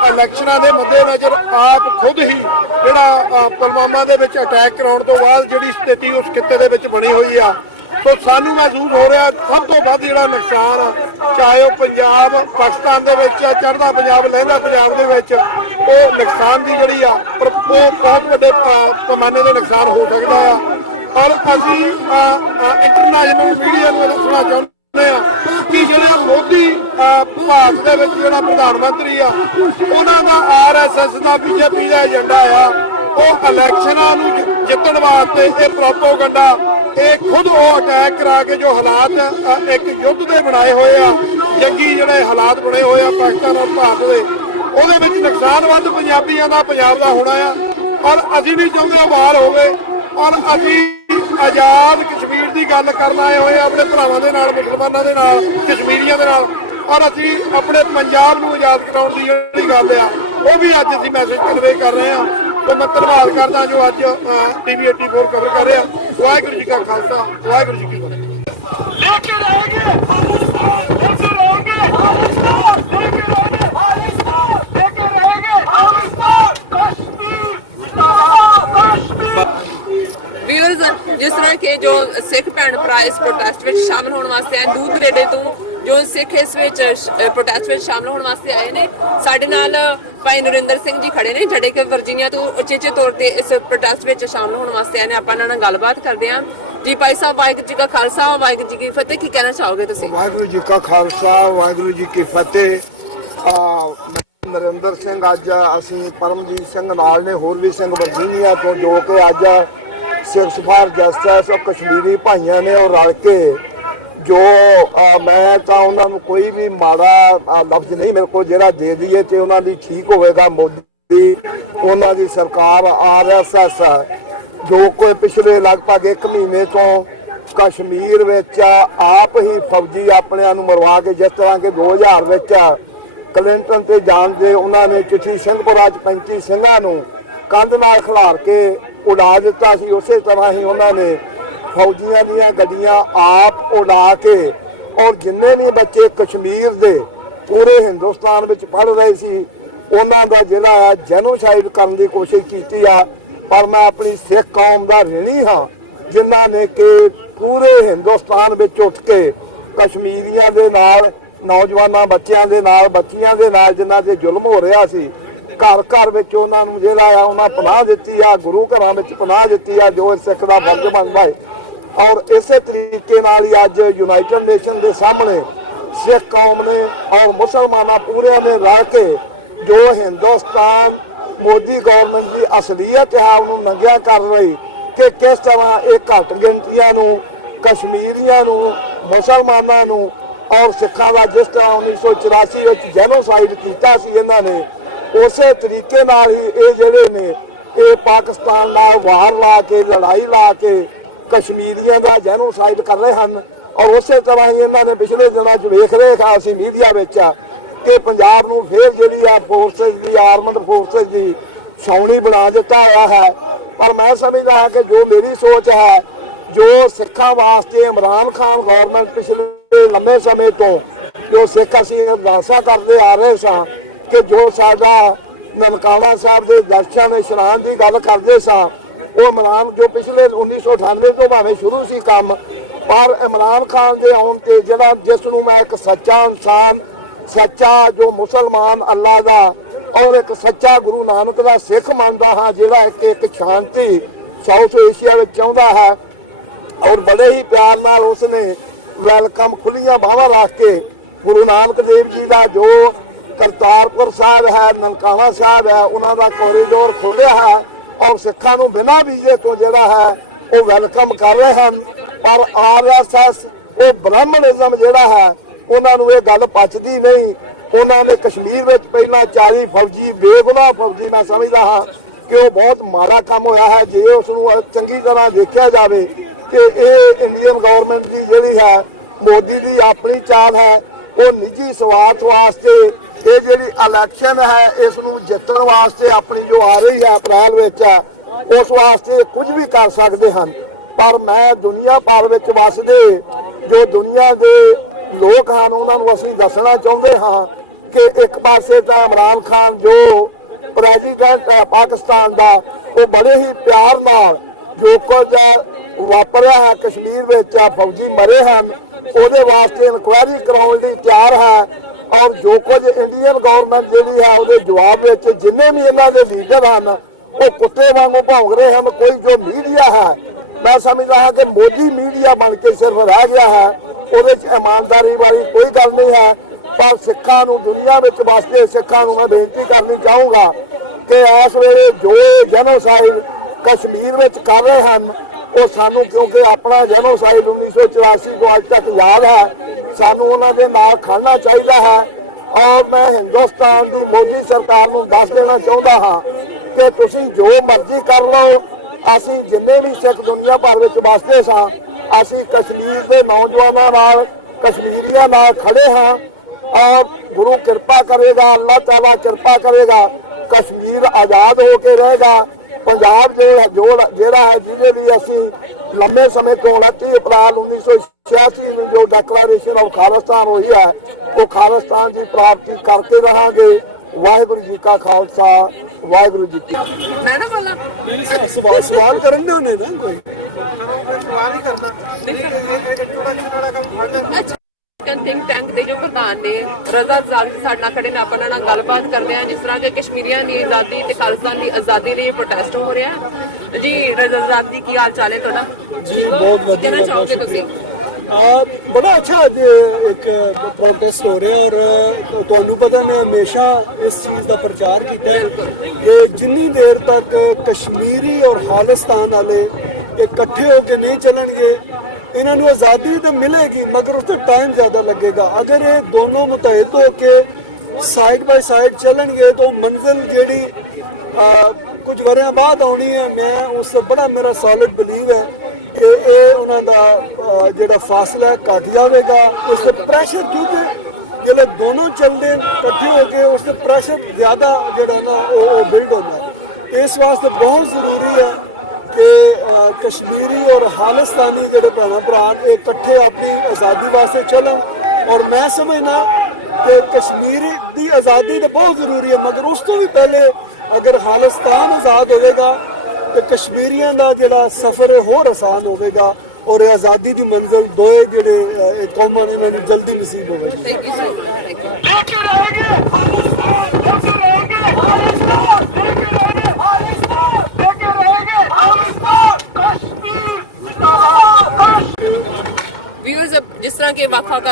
ਇਲੈਕਸ਼ਨਾਂ ਦੇ ਮੱਦੇਨਜ਼ਰ ਆਪ ਖੁਦ ਹੀ ਜਿਹੜਾ ਪੁਲਵਾਮਾ ਦੇ ਵਿੱਚ ਅਟੈਕ ਕਰਾਉਣ ਤੋਂ ਬਾਅਦ ਜਿਹੜੀ ਸਥਿਤੀ ਉਸ ਖਿੱਤੇ ਦੇ ਵਿੱਚ ਬਣੀ ਹੋਈ ਆ ਸੋ ਸਾਨੂੰ ਮਹਿਸੂਸ ਹੋ ਰਿਹਾ ਸਭ ਤੋਂ ਵੱਧ ਜਿਹੜਾ ਨੁਕਸਾਨ ਆ, ਚਾਹੇ ਉਹ ਪੰਜਾਬ ਪਾਕਿਸਤਾਨ ਦੇ ਵਿੱਚ ਆ, ਚੜ੍ਹਦਾ ਪੰਜਾਬ ਲਹਿੰਦਾ ਪੰਜਾਬ ਦੇ ਵਿੱਚ, ਉਹ ਨੁਕਸਾਨ ਦੀ ਜਿਹੜੀ ਆ ਪਰ ਉਹ ਬਹੁਤ ਵੱਡੇ ਪੈਮਾਨੇ ਦੇ ਨੁਕਸਾਨ ਹੋ ਸਕਦਾ ਆ। ਔਰ ਅਸੀਂ ਇੰਟਰਨੈਸ਼ਨਲ ਮੀਡੀਆ ਨੂੰ ਦੱਸਣਾ ਚਾਹੁੰਦੇ ਆ ਕਿ ਜਿਹੜਾ ਮੋਦੀ ਭਾਰਤ ਦੇ ਵਿੱਚ ਜਿਹੜਾ ਪ੍ਰਧਾਨ ਮੰਤਰੀ ਆ, ਉਹਨਾਂ ਦਾ RSS ਦਾ BJP ਦਾ ਏਜੰਡਾ ਆ ਉਹ ਇਲੈਕਸ਼ਨਾਂ ਨੂੰ ਜਿੱਤਣ ਵਾਸਤੇ ਇਹ ਪ੍ਰੋਪੋਗੰਡਾ, ਇਹ ਖੁਦ ਉਹ ਅਟੈਕ ਕਰਾ ਕੇ ਜੋ ਹਾਲਾਤ ਇੱਕ ਯੁੱਧ ਦੇ ਬਣਾਏ ਹੋਏ ਆ, ਜੰਗੀ ਜਿਹੜੇ ਹਾਲਾਤ ਬਣੇ ਹੋਏ ਆ ਪਾਕਿਸਤਾਨ ਔਰ ਭਾਰਤ ਦੇ, ਉਹਦੇ ਵਿੱਚ ਨੁਕਸਾਨ ਵੱਧ ਪੰਜਾਬੀਆਂ ਦਾ ਪੰਜਾਬ ਦਾ ਹੋਣਾ ਆ। ਔਰ ਅਸੀਂ ਨਹੀਂ ਚਾਹੁੰਦੇ ਬਾਹਰ ਹੋਵੇ, ਔਰ ਅਸੀਂ ਆਜ਼ਾਦ ਕਸ਼ਮੀਰ ਦੀ ਗੱਲ ਕਰਨ ਆਏ ਹੋਏ ਆਪਣੇ ਭਰਾਵਾਂ ਦੇ ਨਾਲ, ਮੁਸਲਮਾਨਾਂ ਦੇ ਨਾਲ, ਕਸ਼ਮੀਰੀਆਂ ਦੇ ਨਾਲ, ਔਰ ਅਸੀਂ ਆਪਣੇ ਪੰਜਾਬ ਨੂੰ ਆਜ਼ਾਦ ਕਰਾਉਣ ਦੀ ਜਿਹੜੀ ਗੱਲ ਆ ਉਹ ਵੀ ਅੱਜ ਅਸੀਂ ਮੈਸੇਜ ਕਨਵੇ ਕਰ ਰਹੇ ਹਾਂ। तो मैं धन्यवाद करता जो अज TV 84 कवर कर रहा। वाहिगुरू जी का खालसा, वाहिगुरू जी की जिस तरह के जो सिख भैन भरा इस प्रोटेस्ट में शामिल होने वास्ते आए दूर दरेडे तो जो सिख इस प्रोटेस्ट में शामिल होने वास्ते आए ने साडे नाल भाई नरिंदर सिंह जी खड़े ने ਜਿਹੜੇ कि वर्जीनिया तो उचेचे तौर पर इस प्रोटेस्ट में शामिल होने वास्ते आए ने। आपां नाल गलबात करते हैं जी। भाई साहब वाहिगुरू जी का खालसा वाहिगुरू जी की फतेह, की कहना चाहोगे तुसीं? वाहिगुरू जी का खालसा वाहिगुरू जी की फतेह। नरिंदर सिंह अज असीं परमजीत सिंह नाल ने होर भी सिंह वर्जीनिया तो जो कि अज सिक्स फॉर जस्टिस कश्मीरी भाइयों ने और रल के जो मैं तो उन्होंने कोई भी माड़ा लफ्ज नहीं मेरे को जरा दे दिए तो उन्होंने ठीक होगा। मोदी उन्होंने सरकार RSS जो कोई पिछले लगभग 1 महीने तो कश्मीर विच आप ही फौजी अपने मरवा के जिस तरह के 2000 विच क्लिंटन ते जान दे उन्होंने चिट्ठी सिंहपुरा 35 सिंघां नूं कंध नाल खिलार के उड़ा दिता सी। उस तरह ही उन्होंने फौजियां दी गड्डियां आप उड़ा के और जिन्ने भी बच्चे कश्मीर दे पूरे हिंदुस्तान विच पढ़ रहे सी उन्हां दा जिहड़ा है जेनोसाइड करने की कोशिश की आ। पर मैं अपनी सिख कौम का ऋणी हाँ जिन्हां ने कि पूरे हिंदुस्तान विच उठ के कश्मीरियां दे नाल नौजवानां बच्चियां दे नाल बच्चियां दे नाल जिन्हां ते जुल्म हो रहा सी घर घर विच उन्हां नूं जिहड़ा आ उन्हां पनाह दित्ती आ, गुरु घरां विच पनाह दित्ती आ जो सिख दा फर्ज बनदा है। और इस तरीके नाल ही अज यूनाइटेड नेशन के सामने सिख कौम ने और मुसलमाना पूरे ने रह के जो हिंदुस्तान मोदी गवर्नमेंट की असलीयत है उन्होंने नंगिया कर रही कि किस तरह एक घट गिनतियां नूं कश्मीरियां नूं मुसलमाना नूं और सिखा का जिस तरह 1984 जेनोसाइड किया इन्हों ने उस तरीके नाल ही ये जिहड़े ने ये पाकिस्तान नाल वार ला के लड़ाई ला के कश्मीरियों का जेनोसाइड कर रहे हैं। और उस तरह ही इन्होंने पिछले दिनों वेख रहे था असीं मीडिया विच कि पंजाब नूं फिर जिहड़ी आ फोर्सेस की आर्मड फोर्सेस की छावनी बना दिता हुआ है। पर मैं समझदा हाँ कि जो मेरी सोच है जो सिखां वास्ते इमरान खान गवर्नमेंट पिछले लंबे समय तो जो सिख असीं अरदासां करते आ रहे सां कि जो साडा ननकाना साहब के दर्शन इशनान की गल करते सां वो इमरान जो पिछले 1998 तो भावें शुरू सी काम पर इमरान खान के आउण ते जिहड़ा जिसनूं मैं एक सच्चा इंसान सच्चा जो मुसलमान अल्लाह का और एक सच्चा गुरु नानक का सिख मानता हाँ जिहड़ा एक शांति साउथ एशिया में चाहता है। और बड़े ही प्यार नाल उसने वेलकम खुलियां बाहां रख के गुरु नानक देव जी का जो करतारपुर साहब है ननकाना साहब है उन्होंने कॉरीडोर खोलिया है और सिखा नूं बिना वीजे तो जिहड़ा है वो वेलकम कर रहे हैं। पर RSS वो ब्राह्मणिज्म जिहड़ा है उन्होंने ये गल पचदी नहीं। उन्होंने कश्मीर में पहला 40 फौजी बेगुनाह फौजी मैं समझदा हाँ कि वो बहुत माड़ा काम होया है जे उसनूं चंगी तरह देखा जाए कि ये इंडियन गवर्नमेंट की जिहड़ी है मोदी की अपनी चाल है वो निजी स्वार्थ वास्ते ये जिहड़ी इलैक्शन है इसनूं जितण वास्ते अपनी जो आ रही है अप्रैल विच उस वास्ते कुछ भी कर सकते हैं। पर मैं दुनिया भर विच वसदे जो दुनिया के लोग हैं उन्होंने असीं दसना चाहते हाँ कि एक पासे तो इमरान खान जो प्रेजिडेंट है पाकिस्तान का वो बड़े ही प्यार नाल ਜੋ ਕੁਝ ਵਾਪਰਿਆ ਹੈ ਕਸ਼ਮੀਰ ਵਿੱਚ ਫੌਜੀ ਮਰੇ ਹਨ ਉਹਦੇ ਵਾਸਤੇ ਇਨਕੁਆਇਰੀ ਕਰਾਉਣ ਲਈ ਤਿਆਰ ਹੈ। ਔਰ ਜੋ ਕੁਝ ਇੰਡੀਅਨ ਗਵਰਨਮੈਂਟ ਜਿਹੜੀ ਹੈ ਉਹਦੇ ਜਵਾਬ ਵਿੱਚ ਜਿੰਨੇ ਵੀ ਇਹਨਾਂ ਦੇ ਲੀਡਰ ਹਨ ਉਹ ਕੁੱਤੇ ਵਾਂਗੂ ਭੌਂਕ ਰਹੇ ਹਨ। ਕੋਈ ਜੋ ਮੀਡੀਆ ਹੈ ਮੈਂ ਸਮਝਦਾ ਹਾਂ ਕਿ ਮੋਦੀ ਮੀਡੀਆ ਬਣ ਕੇ ਸਿਰਫ ਰਹਿ ਗਿਆ ਹੈ, ਉਹਦੇ 'ਚ ਇਮਾਨਦਾਰੀ ਵਾਲੀ ਕੋਈ ਗੱਲ ਨਹੀਂ ਹੈ। ਪਰ ਸਿੱਖਾਂ ਨੂੰ ਦੁਨੀਆ ਵਿੱਚ ਵਸਦੇ ਸਿੱਖਾਂ ਨੂੰ ਮੈਂ ਬੇਨਤੀ ਕਰਨੀ ਚਾਹੂੰਗਾ ਕਿ ਇਸ ਵੇਲੇ ਜੋ ਜੈਨੋਸਾਈਡ ਕਸ਼ਮੀਰ ਵਿੱਚ ਕਰ ਰਹੇ ਹਨ ਉਹ ਸਾਨੂੰ ਕਿਉਂਕਿ ਆਪਣਾ ਜੈਨੋਸਾਈਡ 1984 ਤੋਂ ਅੱਜ ਤੱਕ ਯਾਦ ਹੈ, ਸਾਨੂੰ ਉਹਨਾਂ ਦੇ ਨਾਲ ਖੜਨਾ ਚਾਹੀਦਾ ਹੈ। ਔਰ ਮੈਂ ਹਿੰਦੁਸਤਾਨ ਦੀ ਮੋਦੀ ਸਰਕਾਰ ਨੂੰ ਦੱਸ ਦੇਣਾ ਚਾਹੁੰਦਾ ਹਾਂ ਕਿ ਤੁਸੀਂ ਜੋ ਮਰਜ਼ੀ ਕਰ ਲਓ, ਅਸੀਂ ਜਿੰਨੇ ਵੀ ਸਿੱਖ ਦੁਨੀਆ ਭਰ ਵਿੱਚ ਵਸਦੇ ਸਾਂ ਅਸੀਂ ਕਸ਼ਮੀਰ ਦੇ ਨੌਜਵਾਨਾਂ ਨਾਲ ਕਸ਼ਮੀਰੀਆਂ ਨਾਲ ਖੜੇ ਹਾਂ। ਔਰ ਗੁਰੂ ਕਿਰਪਾ ਕਰੇਗਾ, ਅੱਲਾਹ ਤਾਲਾ ਕਿਰਪਾ ਕਰੇਗਾ, ਕਸ਼ਮੀਰ ਆਜ਼ਾਦ ਹੋ ਕੇ ਰਹੇਗਾ। ਪੰਜਾਬ ਜਿਹੜਾ ਹੈ ਜਿਹਦੇ ਲਈ ਅਸੀਂ ਲੰਮੇ ਸਮੇਂ ਤੋਂ 29 ਅਪ੍ਰੈਲ 1986 ਨੂੰ ਜੋ ਡੈਕਲੇਰੇਸ਼ਨ ਆਫ ਖਾਲਿਸਤਾਨ ਹੋਈ ਹੈ ਉਹ ਖਾਲਿਸਤਾਨ ਦੀ ਪ੍ਰਾਪਤੀ ਕਰਕੇ ਰਹਾਂਗੇ। ਵਾਹਿਗੁਰੂ ਜੀ ਕਾ ਖਾਲਸਾ, ਵਾਹਿਗੁਰੂ ਜੀ ਕੀ ਫਤਿਹ। ਮੈਂ ਨਾ ਬੋਲਾਂ ਸਵਾਲ ਕਰਨ ਦੇ ਹੋਣੇ ਨਾ ਕੋਈ ਥਿੰਕ ਟੈਂਕ ਦੇ ਜੋ ਪ੍ਰਧਾਨ ਨੇ ਰਜ਼ਾ ਜ਼ਾਲੀ ਸਾਡੇ ਨਾਲ ਖੜੇ ਨੇ, ਆਪਾਂ ਨਾਲ ਗੱਲਬਾਤ ਕਰਦੇ ਹਾਂ। ਜਿਸ ਤਰ੍ਹਾਂ ਕਿ ਕਸ਼ਮੀਰੀਆਂ ਦੀ ਆਜ਼ਾਦੀ ਤੇ ਖਾਲਿਸਤਾਨ ਦੀ ਆਜ਼ਾਦੀ ਲਈ ਪ੍ਰੋਟੈਸਟ ਹੋ ਰਿਹਾ ਜੀ। ਰਜ਼ਾ ਜ਼ਾਲੀ ਕੀ ਹਾਲ ਚਾਲ ਹੈ ਤੁਹਾਡਾ? ਜੀ ਬਹੁਤ ਵਧੀਆ, ਕਹਿਣਾ ਚਾਹੋਗੇ ਤੁਸੀਂ? ਬੜਾ ਅੱਛਾ ਅੱਜ ਇੱਕ ਪ੍ਰੋਟੈਸਟ ਹੋ ਰਿਹਾ ਔਰ ਤੁਹਾਨੂੰ ਪਤਾ ਮੈਂ ਹਮੇਸ਼ਾ ਇਸ ਚੀਜ਼ ਦਾ ਪ੍ਰਚਾਰ ਕੀਤਾ ਹੈ ਕਿ ਜਿੰਨੀ ਦੇਰ ਤੱਕ ਕਸ਼ਮੀਰੀ ਔਰ ਖਾਲਿਸਤਾਨ ਵਾਲੇ ਇਕੱਠੇ ਹੋ ਕੇ ਨਹੀਂ ਚੱਲਣਗੇ ਇਹਨਾਂ ਨੂੰ ਆਜ਼ਾਦੀ ਤਾਂ ਮਿਲੇਗੀ ਮਗਰ ਉਸ ਤੇ ਟਾਈਮ ਜ਼ਿਆਦਾ ਲੱਗੇਗਾ। ਅਗਰ ਇਹ ਦੋਨੋਂ ਮੁਤਹਿਦ ਹੋ ਕੇ ਸਾਈਡ ਬਾਈ ਸਾਈਡ ਚੱਲਣਗੇ ਤਾਂ ਮੰਜ਼ਿਲ ਜਿਹੜੀ ਕੁਝ ਵਰਿਆਂ ਬਾਅਦ ਆਉਣੀ ਹੈ, ਮੈਂ ਉਸ ਬੜਾ ਮੇਰਾ ਸੋਲਿਡ ਬਿਲੀਵ ਹੈ ਕਿ ਇਹ ਉਹਨਾਂ ਦਾ ਜਿਹੜਾ ਫਾਸਲਾ ਘਟ ਜਾਵੇਗਾ। ਉਸ ਤੇ ਪ੍ਰੈਸ਼ਰ ਕਿਉਂਕਿ ਜਿਹੜੇ ਦੋਨੋਂ ਚੱਲਦੇ ਇਕੱਠੇ ਹੋ ਕੇ ਉਸ ਤੇ ਪ੍ਰੈਸ਼ਰ ਜ਼ਿਆਦਾ ਜਿਹੜਾ ਨਾ ਉਹ ਬਿਲਡ ਹੁੰਦਾ। ਇਸ ਵਾਸਤੇ ਬਹੁਤ ਜ਼ਰੂਰੀ ਹੈ ਕਿ ਕਸ਼ਮੀਰੀ ਔਰ ਖਾਲਿਸਤਾਨੀ ਜਿਹੜੇ ਭਰਾ ਇਹ ਇਕੱਠੇ ਆਪਣੀ ਆਜ਼ਾਦੀ ਵਾਸਤੇ ਚੱਲਣ। ਔਰ ਮੈਂ ਸਮਝਣਾ ਕਿ ਕਸ਼ਮੀਰ ਦੀ ਆਜ਼ਾਦੀ ਤਾਂ ਬਹੁਤ ਜ਼ਰੂਰੀ ਹੈ ਮਗਰ ਉਸ ਤੋਂ ਵੀ ਪਹਿਲੇ ਅਗਰ ਖਾਲਿਸਤਾਨ ਆਜ਼ਾਦ ਹੋਵੇਗਾ ਤੇ ਕਸ਼ਮੀਰੀਆਂ ਦਾ ਜਿਹੜਾ ਸਫ਼ਰ ਹੈ ਹੋਰ ਆਸਾਨ ਹੋਵੇਗਾ ਔਰ ਆਜ਼ਾਦੀ ਦੀ ਮੰਜ਼ਿਲ ਦੋਏ ਜਿਹੜੇ ਕੌਮਾਂ ਨੇ ਇਹਨਾਂ ਨੂੰ ਜਲਦੀ ਨਸੀਬ ਹੋਵੇਗੀ। Thank you so much. ਜਿਸ ਤਰ੍ਹਾਂ ਕਿ ਵੱਖ-ਵੱਖ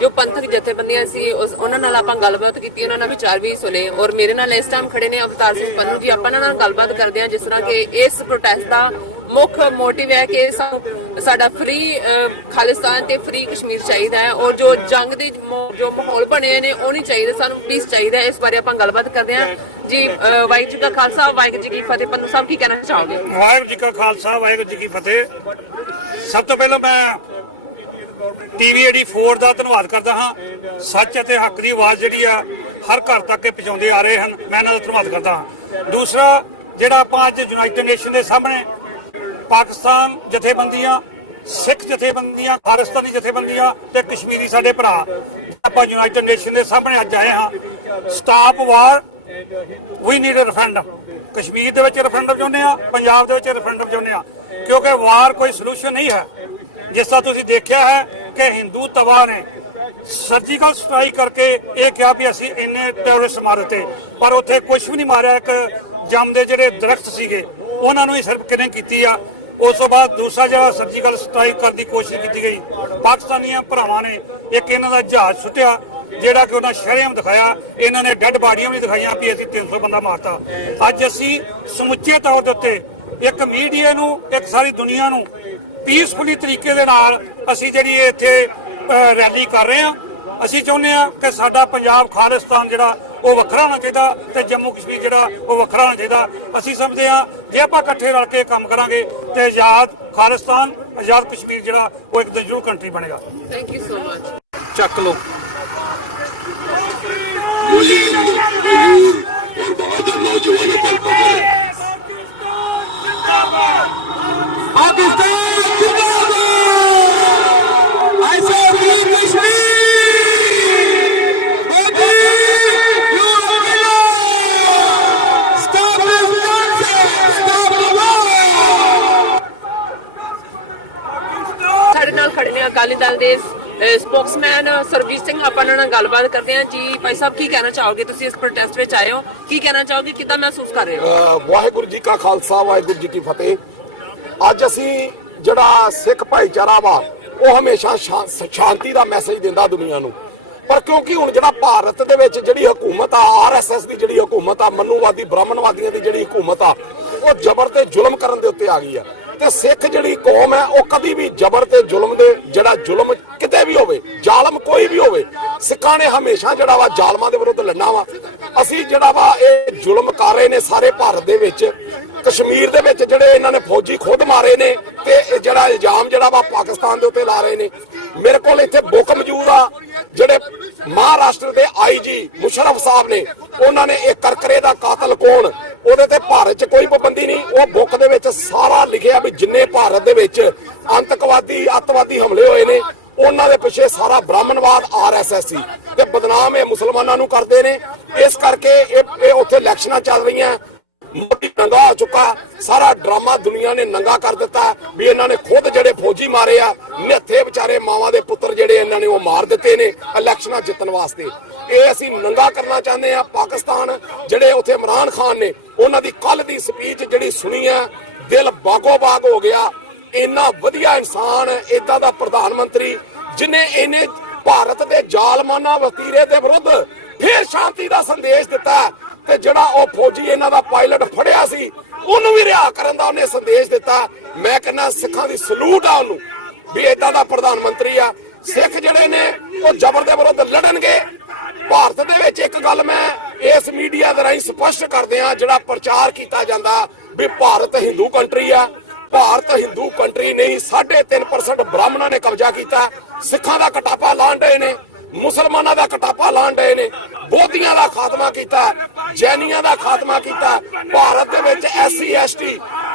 ਜੋ ਪੰਥਕ ਜਥੇਬੰਦੀਆਂ ਸੀ ਉਹਨਾਂ ਨਾਲ ਆਪਾਂ ਗੱਲਬਾਤ ਕੀਤੀ, ਉਹਨਾਂ ਨਾਲ ਵਿਚਾਰ ਵੀ ਸੁਣੇ ਔਰ ਮੇਰੇ ਨਾਲ ਇਸ ਟਾਈਮ ਖੜੇ ਨੇ ਅਵਤਾਰ ਸਿੰਘ ਪੰਨੂ ਜੀ। ਆਪਾਂ ਨਾਲ ਗੱਲਬਾਤ ਕਰਦੇ ਹਾਂ ਜਿਸ ਤਰ੍ਹਾਂ ਕਿ ਇਸ ਪ੍ਰੋਟੈਸਟ ਦਾ ਮੁੱਖ ਮੋਟਿਵ ਹੈ ਕਿ ਸਾਡਾ ਫ੍ਰੀ ਖਾਲਿਸਤਾਨ ਤੇ ਫ੍ਰੀ ਕਸ਼ਮੀਰ ਚਾਹੀਦਾ ਹੈ ਔਰ ਜੋ ਜੰਗ ਦੇ ਜੋ ਮਾਹੌਲ ਬਣੇ ਨੇ ਉਹ ਨਹੀਂ ਚਾਹੀਦਾ, ਸਾਨੂੰ ਪੀਸ ਚਾਹੀਦਾ ਹੈ। ਇਸ ਬਾਰੇ ਆਪਾਂ ਗੱਲਬਾਤ ਕਰਦੇ ਹਾਂ ਜੀ। ਵਾਹਿਗੁਰੂ ਜੀ ਕਾ ਖਾਲਸਾ, ਵਾਹਿਗੁਰੂ ਜੀ ਕੀ ਫਤਿਹ। ਪੰਨੂ ਸਾਹਿਬ ਕੀ ਕਹਿਣਾ ਚਾਹੋਗੇ? ਵਾਹਿਗੁਰੂ ਜੀ ਕਾ ਖਾਲਸਾ, ਵਾਹਿਗੁਰੂ ਜੀ ਕੀ ਫਤਿਹ। ਸਭ ਤੋਂ ਪਹਿਲਾਂ ਮੈਂ ਟੀਵੀ 84 ਦਾ ਧੰਨਵਾਦ ਕਰਦਾ ਹਾਂ। ਸੱਚ ਅਤੇ ਹੱਕ ਦੀ ਆਵਾਜ਼ ਜਿਹੜੀ ਆ ਹਰ ਘਰ ਤੱਕ ਪਹੁੰਚਾਉਂਦੇ ਆ ਰਹੇ ਹਨ, ਮੈਂ ਇਹਨਾਂ ਦਾ ਧੰਨਵਾਦ ਕਰਦਾ ਹਾਂ। ਦੂਸਰਾ ਜਿਹੜਾ ਆਪਾਂ ਅੱਜ ਯੂਨਾਈਟਿਡ ਨੇਸ਼ਨ ਦੇ ਸਾਹਮਣੇ ਪਾਕਿਸਤਾਨ ਜਥੇਬੰਦੀਆਂ, ਸਿੱਖ ਜਥੇਬੰਦੀਆਂ, ਖਾਲਿਸਤਾਨੀ ਜਥੇਬੰਦੀਆਂ ਤੇ ਕਸ਼ਮੀਰੀ ਸਾਡੇ ਭਰਾ ਆਪਾਂ ਯੂਨਾਈਟਿਡ ਨੇਸ਼ਨ ਦੇ ਸਾਹਮਣੇ ਅੱਜ ਆਏ ਹਾਂ। Stop war, we need referendum. Kashmir ਦੇ ਵਿੱਚ ਰੈਫਰੈਂਡਮ ਚਾਹੁੰਦੇ ਆ, ਪੰਜਾਬ ਦੇ ਵਿੱਚ ਰੈਫਰੈਂਡਮ ਚਾਹੁੰਦੇ ਆ ਕਿਉਂਕਿ ਵਾਰ ਕੋਈ ਸੋਲੂਸ਼ਨ ਨਹੀਂ ਹੈ। ਜਿਸ ਤਰ੍ਹਾਂ ਤੁਸੀਂ ਦੇਖਿਆ ਹੈ ਕਿ ਹਿੰਦੂ ਤਵਾ ਨੇ ਸਰਜੀਕਲ ਸਟ੍ਰਾਈਕ ਕਰਕੇ ਇਹ ਕਿਹਾ ਵੀ ਅਸੀਂ ਇੰਨੇ ਟੈਰਰਿਸਟ ਮਾਰੇ ਤੇ, ਪਰ ਉੱਥੇ ਕੁਝ ਵੀ ਨਹੀਂ ਮਾਰਿਆ। ਇੱਕ ਜੰਮ ਦੇ ਜਿਹੜੇ ਦਰਖਤ ਸੀਗੇ ਉਹਨਾਂ ਨੂੰ ਹੀ ਸਿਰਫ ਕਿਲਿੰਗ ਕੀਤੀ ਆ। ਉਸ ਤੋਂ ਬਾਅਦ ਦੂਸਰਾ ਜਿਹੜਾ ਸਰਜੀਕਲ ਸਟ੍ਰਾਈਕ ਕਰਨ ਦੀ ਕੋਸ਼ਿਸ਼ ਕੀਤੀ ਗਈ, ਪਾਕਿਸਤਾਨੀਆਂ ਭਰਾਵਾਂ ਨੇ ਇੱਕ ਇਹਨਾਂ ਦਾ ਜਹਾਜ਼ ਸੁੱਟਿਆ ਜਿਹੜਾ ਕਿ ਉਹਨਾਂ ਸ਼ਰੇਆਮ ਦਿਖਾਇਆ। ਇਹਨਾਂ ਨੇ ਡੈੱਡ ਬਾਡੀਆਂ ਵੀ ਦਿਖਾਈਆਂ ਵੀ ਅਸੀਂ 300 ਬੰਦਾ ਮਾਰਤਾ। ਅੱਜ ਅਸੀਂ ਸਮੁੱਚੇ ਤੌਰ ਦੇ ਉੱਤੇ ਇੱਕ ਮੀਡੀਆ ਨੂੰ, ਇੱਕ ਸਾਰੀ ਦੁਨੀਆ ਨੂੰ ਪੀਸਫੁਲੀ ਤਰੀਕੇ ਦੇ ਨਾਲ ਅਸੀਂ ਜਿਹੜੀ ਇੱਥੇ ਰੈਲੀ ਕਰ ਰਹੇ ਹਾਂ। ਅਸੀਂ ਚਾਹੁੰਦੇ ਹਾਂ ਕਿ ਸਾਡਾ ਪੰਜਾਬ ਖਾਲਿਸਤਾਨ ਜਿਹੜਾ ਉਹ ਵੱਖਰਾ ਹੋਣਾ ਚਾਹੀਦਾ ਤੇ ਜੰਮੂ ਕਸ਼ਮੀਰ ਜਿਹੜਾ ਉਹ ਵੱਖਰਾ ਹੋਣਾ ਚਾਹੀਦਾ। ਅਸੀਂ ਸਮਝਦੇ ਹਾਂ ਜੇ ਆਪਾਂ ਇਕੱਠੇ ਰਲ ਕੇ ਕੰਮ ਕਰਾਂਗੇ ਤੇ ਆਜ਼ਾਦ ਖਾਲਿਸਤਾਨ, ਆਜ਼ਾਦ ਕਸ਼ਮੀਰ ਜਿਹੜਾ ਉਹ ਇੱਕ ਜ਼ਰੂਰ ਕੰਟਰੀ ਬਣੇਗਾ। Thank you so much. ਚੱਕ ਲੋ मुझे हजूर और बहादुर नौजवानों पर फख्र है। ਖੜੇ ਨੇ ਅਕਾਲੀ ਦਲ ਦੇ ਸਪੋਕਸਮੈਨ ਸਰਬਜੀਤ ਸਿੰਘ, ਆਪਾਂ ਇਹਨਾਂ ਨਾਲ ਗੱਲਬਾਤ ਕਰਦੇ ਹਾਂ। ਜੀ ਭਾਈ ਸਾਹਿਬ, ਕੀ ਕਹਿਣਾ ਚਾਹੋਗੇ? ਤੁਸੀਂ ਇਸ ਪ੍ਰੋਟੈਸਟ ਵਿੱਚ ਆਏ ਹੋ, ਕੀ ਕਹਿਣਾ ਚਾਹੋਗੇ, ਕਿੱਦਾਂ ਮਹਿਸੂਸ ਕਰ ਰਹੇ ਹੋ? ਵਾਹਿਗੁਰੂ ਜੀ ਕਾ ਖਾਲਸਾ, ਵਾਹਿਗੁਰੂ ਜੀ ਕੀ ਫਤਿਹ। ਅੱਜ ਅਸੀਂ ਜਿਹੜਾ ਸਿੱਖ ਭਾਈਚਾਰਾ ਵਾ ਉਹ ਹਮੇਸ਼ਾ ਸ਼ਾਂਤੀ ਦਾ ਮੈਸੇਜ ਦਿੰਦਾ ਦੁਨੀਆ ਨੂੰ, ਪਰ ਕਿਉਂਕਿ ਹੁਣ ਜਿਹੜਾ ਭਾਰਤ ਦੇ ਵਿੱਚ ਜਿਹੜੀ ਹਕੂਮਤ ਆ, RSS ਦੀ ਜਿਹੜੀ ਹਕੂਮਤ ਆ, ਮਨੂਵਾਦੀ ਬ੍ਰਾਹਮਣਵਾਦੀਆਂ ਦੀ ਜਿਹੜੀ ਹਕੂਮਤ ਆ, ਉਹ ਜ਼ਬਰ ਤੇ ਜ਼ੁਲਮ ਕਰਨ ਦੇ ਉੱਤੇ ਆ ਗਈ ਆ। ਤੇ ਸਿੱਖ ਜਿਹੜੀ ਕੌਮ ਹੈ ਉਹ ਕਦੀ ਵੀ ਜ਼ਬਰ ਤੇ ਜ਼ੁਲਮ ਦੇ ਜਿਹੜਾ ਜ਼ੁਲਮ ਕਿਤੇ ਵੀ ਹੋਵੇ, ਜ਼ਾਲਮ ਕੋਈ ਵੀ ਹੋਵੇ, ਸਿੱਖਾਂ ਨੇ ਹਮੇਸ਼ਾ ਜਿਹੜਾ ਵਾ ਜ਼ਾਲਮਾਂ ਦੇ ਵਿਰੁੱਧ ਲੜਨਾ ਵਾ। ਅਸੀਂ ਜਿਹੜਾ ਵਾ ਇਹ ਜ਼ੁਲਮ ਕਰ ਰਹੇ ਨੇ ਸਾਰੇ ਭਾਰਤ ਦੇ ਵਿੱਚ। ਕਸ਼ਮੀਰ ਦੇ ਵਿੱਚ ਜਿਹੜੇ ਇਹਨਾਂ ਨੇ ਫੌਜੀ ਖੁਦ ਮਾਰੇ ਨੇ ਤੇ ਜਿਹੜਾ ਇਲਜ਼ਾਮ ਜਿਹੜਾ ਵਾ ਪਾਕਿਸਤਾਨ ਦੇ ਉੱਤੇ ਲਾ ਰਹੇ ਨੇ। ਮੇਰੇ ਕੋਲ ਇੱਥੇ ਬੁੱਕ ਮੌਜੂਦ ਆ, ਜਿਹੜੇ ਮਹਾਰਾਸ਼ਟਰ ਦੇ IG ਮੁਸ਼ਰਫ ਸਾਹਿਬ ਨੇ, ਉਹਨਾਂ ਨੇ ਇਹ ਕਰਕਰੇ ਦਾ ਕਾਤਲ ਕੌਣ, ਉਹਦੇ ਤੇ ਭਾਰਤ 'ਚ ਕੋਈ ਪਾਬੰਦੀ ਨਹੀਂ। ਉਹ ਬੁੱਕ ਦੇ ਵਿੱਚ ਸਾਰਾ ਲਿਖਿਆ ਵੀ ਜਿੰਨੇ ਭਾਰਤ ਦੇ ਵਿੱਚ ਅੰਤਕਵਾਦੀ ਅੱਤਵਾਦੀ ਹਮਲੇ ਹੋਏ ਨੇ ਉਹਨਾਂ ਦੇ ਪਿੱਛੇ ਸਾਰਾ ਬ੍ਰਾਹਮਣਵਾਦ RSS ਸੀ ਤੇ ਬਦਨਾਮ ਇਹ ਮੁਸਲਮਾਨਾਂ ਨੂੰ ਕਰਦੇ ਨੇ। ਇਸ ਕਰਕੇ ਇਹ ਉੱਥੇ ਇਲੈਕਸ਼ਨਾਂ ਚੱਲ ਰਹੀਆਂ, ਮੋਦੀ ਨੰਗਾ ਹੋ ਚੁੱਕਾ, ਸਾਰਾ ਡਰਾਮਾ ਦੁਨੀਆ ਨੇ ਨੰਗਾ ਕਰ ਦਿੱਤਾ ਵੀ ਇਹਨਾਂ ਨੇ ਖੁਦ ਜਿਹੜੇ ਫੌਜੀ ਮਾਰੇ ਆ, ਨਿਹੱਥੇ ਵਿਚਾਰੇ ਮਾਵਾਂ ਦੇ ਪੁੱਤਰ ਜਿਹੜੇ ਇਹਨਾਂ ਨੇ ਉਹ ਮਾਰ ਦਿੱਤੇ ਨੇ ਇਲੈਕਸ਼ਨਾਂ ਜਿੱਤਣ ਵਾਸਤੇ। ਇਹ ਅਸੀਂ ਨੰਗਾ ਕਰਨਾ ਚਾਹੁੰਦੇ ਆ। ਪਾਕਿਸਤਾਨ ਜਿਹੜੇ ਉੱਥੇ ਇਮਰਾਨ ਖਾਨ ਨੇ, ਉਹਨਾਂ ਦੀ ਕੱਲ ਦੀ ਸਪੀਚ ਜਿਹੜੀ ਸੁਣੀ ਆ, ਦਿਲ ਬਾਗੋ ਬਾਗ ਹੋ ਗਿਆ। ਇੰਨਾ ਵਧੀਆ ਇਨਸਾਨ, ਏਦਾਂ ਦਾ ਪ੍ਰਧਾਨ ਮੰਤਰੀ ਜਿਨੇ ਇਹਨੇ ਭਾਰਤ ਦੇ ਜ਼ਾਲਮਾਨਾ ਵਤੀਰੇ ਦੇ ਵਿਰੁੱਧ ਫੇਰ ਸ਼ਾਂਤੀ ਦਾ ਸੰਦੇਸ਼ ਦਿੱਤਾ ਤੇ ਜਿਹੜਾ ਉਹ ਫੌਜੀ ਇਹਨਾਂ ਦਾ ਪਾਇਲਟ ਫੜਿਆ ਸੀ ਉਹਨੂੰ ਵੀ ਰਿਹਾ ਕਰਨ ਦਾ ਉਹਨੇ ਸੰਦੇਸ਼ ਦਿੱਤਾ। ਮੈਂ ਕਹਿੰਦਾ ਸਿੱਖਾਂ ਦੀ ਸਲੂਟ ਆ ਉਹਨੂੰ ਵੀ ਏਦਾਂ ਦਾ ਪ੍ਰਧਾਨ ਮੰਤਰੀ ਆ। ਸਿੱਖ ਜਿਹੜੇ ਨੇ ਉਹ ਜ਼ਬਰ ਦੇ ਵਿਰੁੱਧ ਲੜਨਗੇ। ਭਾਰਤ ਦੇ ਵਿੱਚ ਇੱਕ ਗੱਲ ਮੈਂ ਇਸ ਮੀਡੀਆ ਦੇ ਰਾਹੀਂ ਸਪਸ਼ਟ ਕਰਦੇ ਆ, ਜਿਹੜਾ ਪ੍ਰਚਾਰ ਕੀਤਾ ਜਾਂਦਾ ਵੀ ਭਾਰਤ ਹਿੰਦੂ ਕੰਟਰੀ ਆ, ਭਾਰਤ ਹਿੰਦੂ ਕੰਟਰੀ ਨਹੀਂ। 3.5% ਬ੍ਰਾਹਮਣਾਂ ਨੇ ਕਬਜ਼ਾ ਕੀਤਾ, ਸਿੱਖਾਂ ਦਾ ਕਟਾਪਾ ਲਾਣ ਰਹੇ ਨੇ, ਮੁਸਲਮਾਨਾਂ ਦਾ ਕਟਾਪਾ ਲਾਣ ਰਹੇ ਨੇ, ਬੋਧੀਆਂ ਦਾ ਖਾਤਮਾ ਕੀਤਾ, ਜੈਨੀਆਂ ਦਾ ਖਾਤਮਾ ਕੀਤਾ। ਭਾਰਤ ਦੇ ਵਿੱਚ SC ST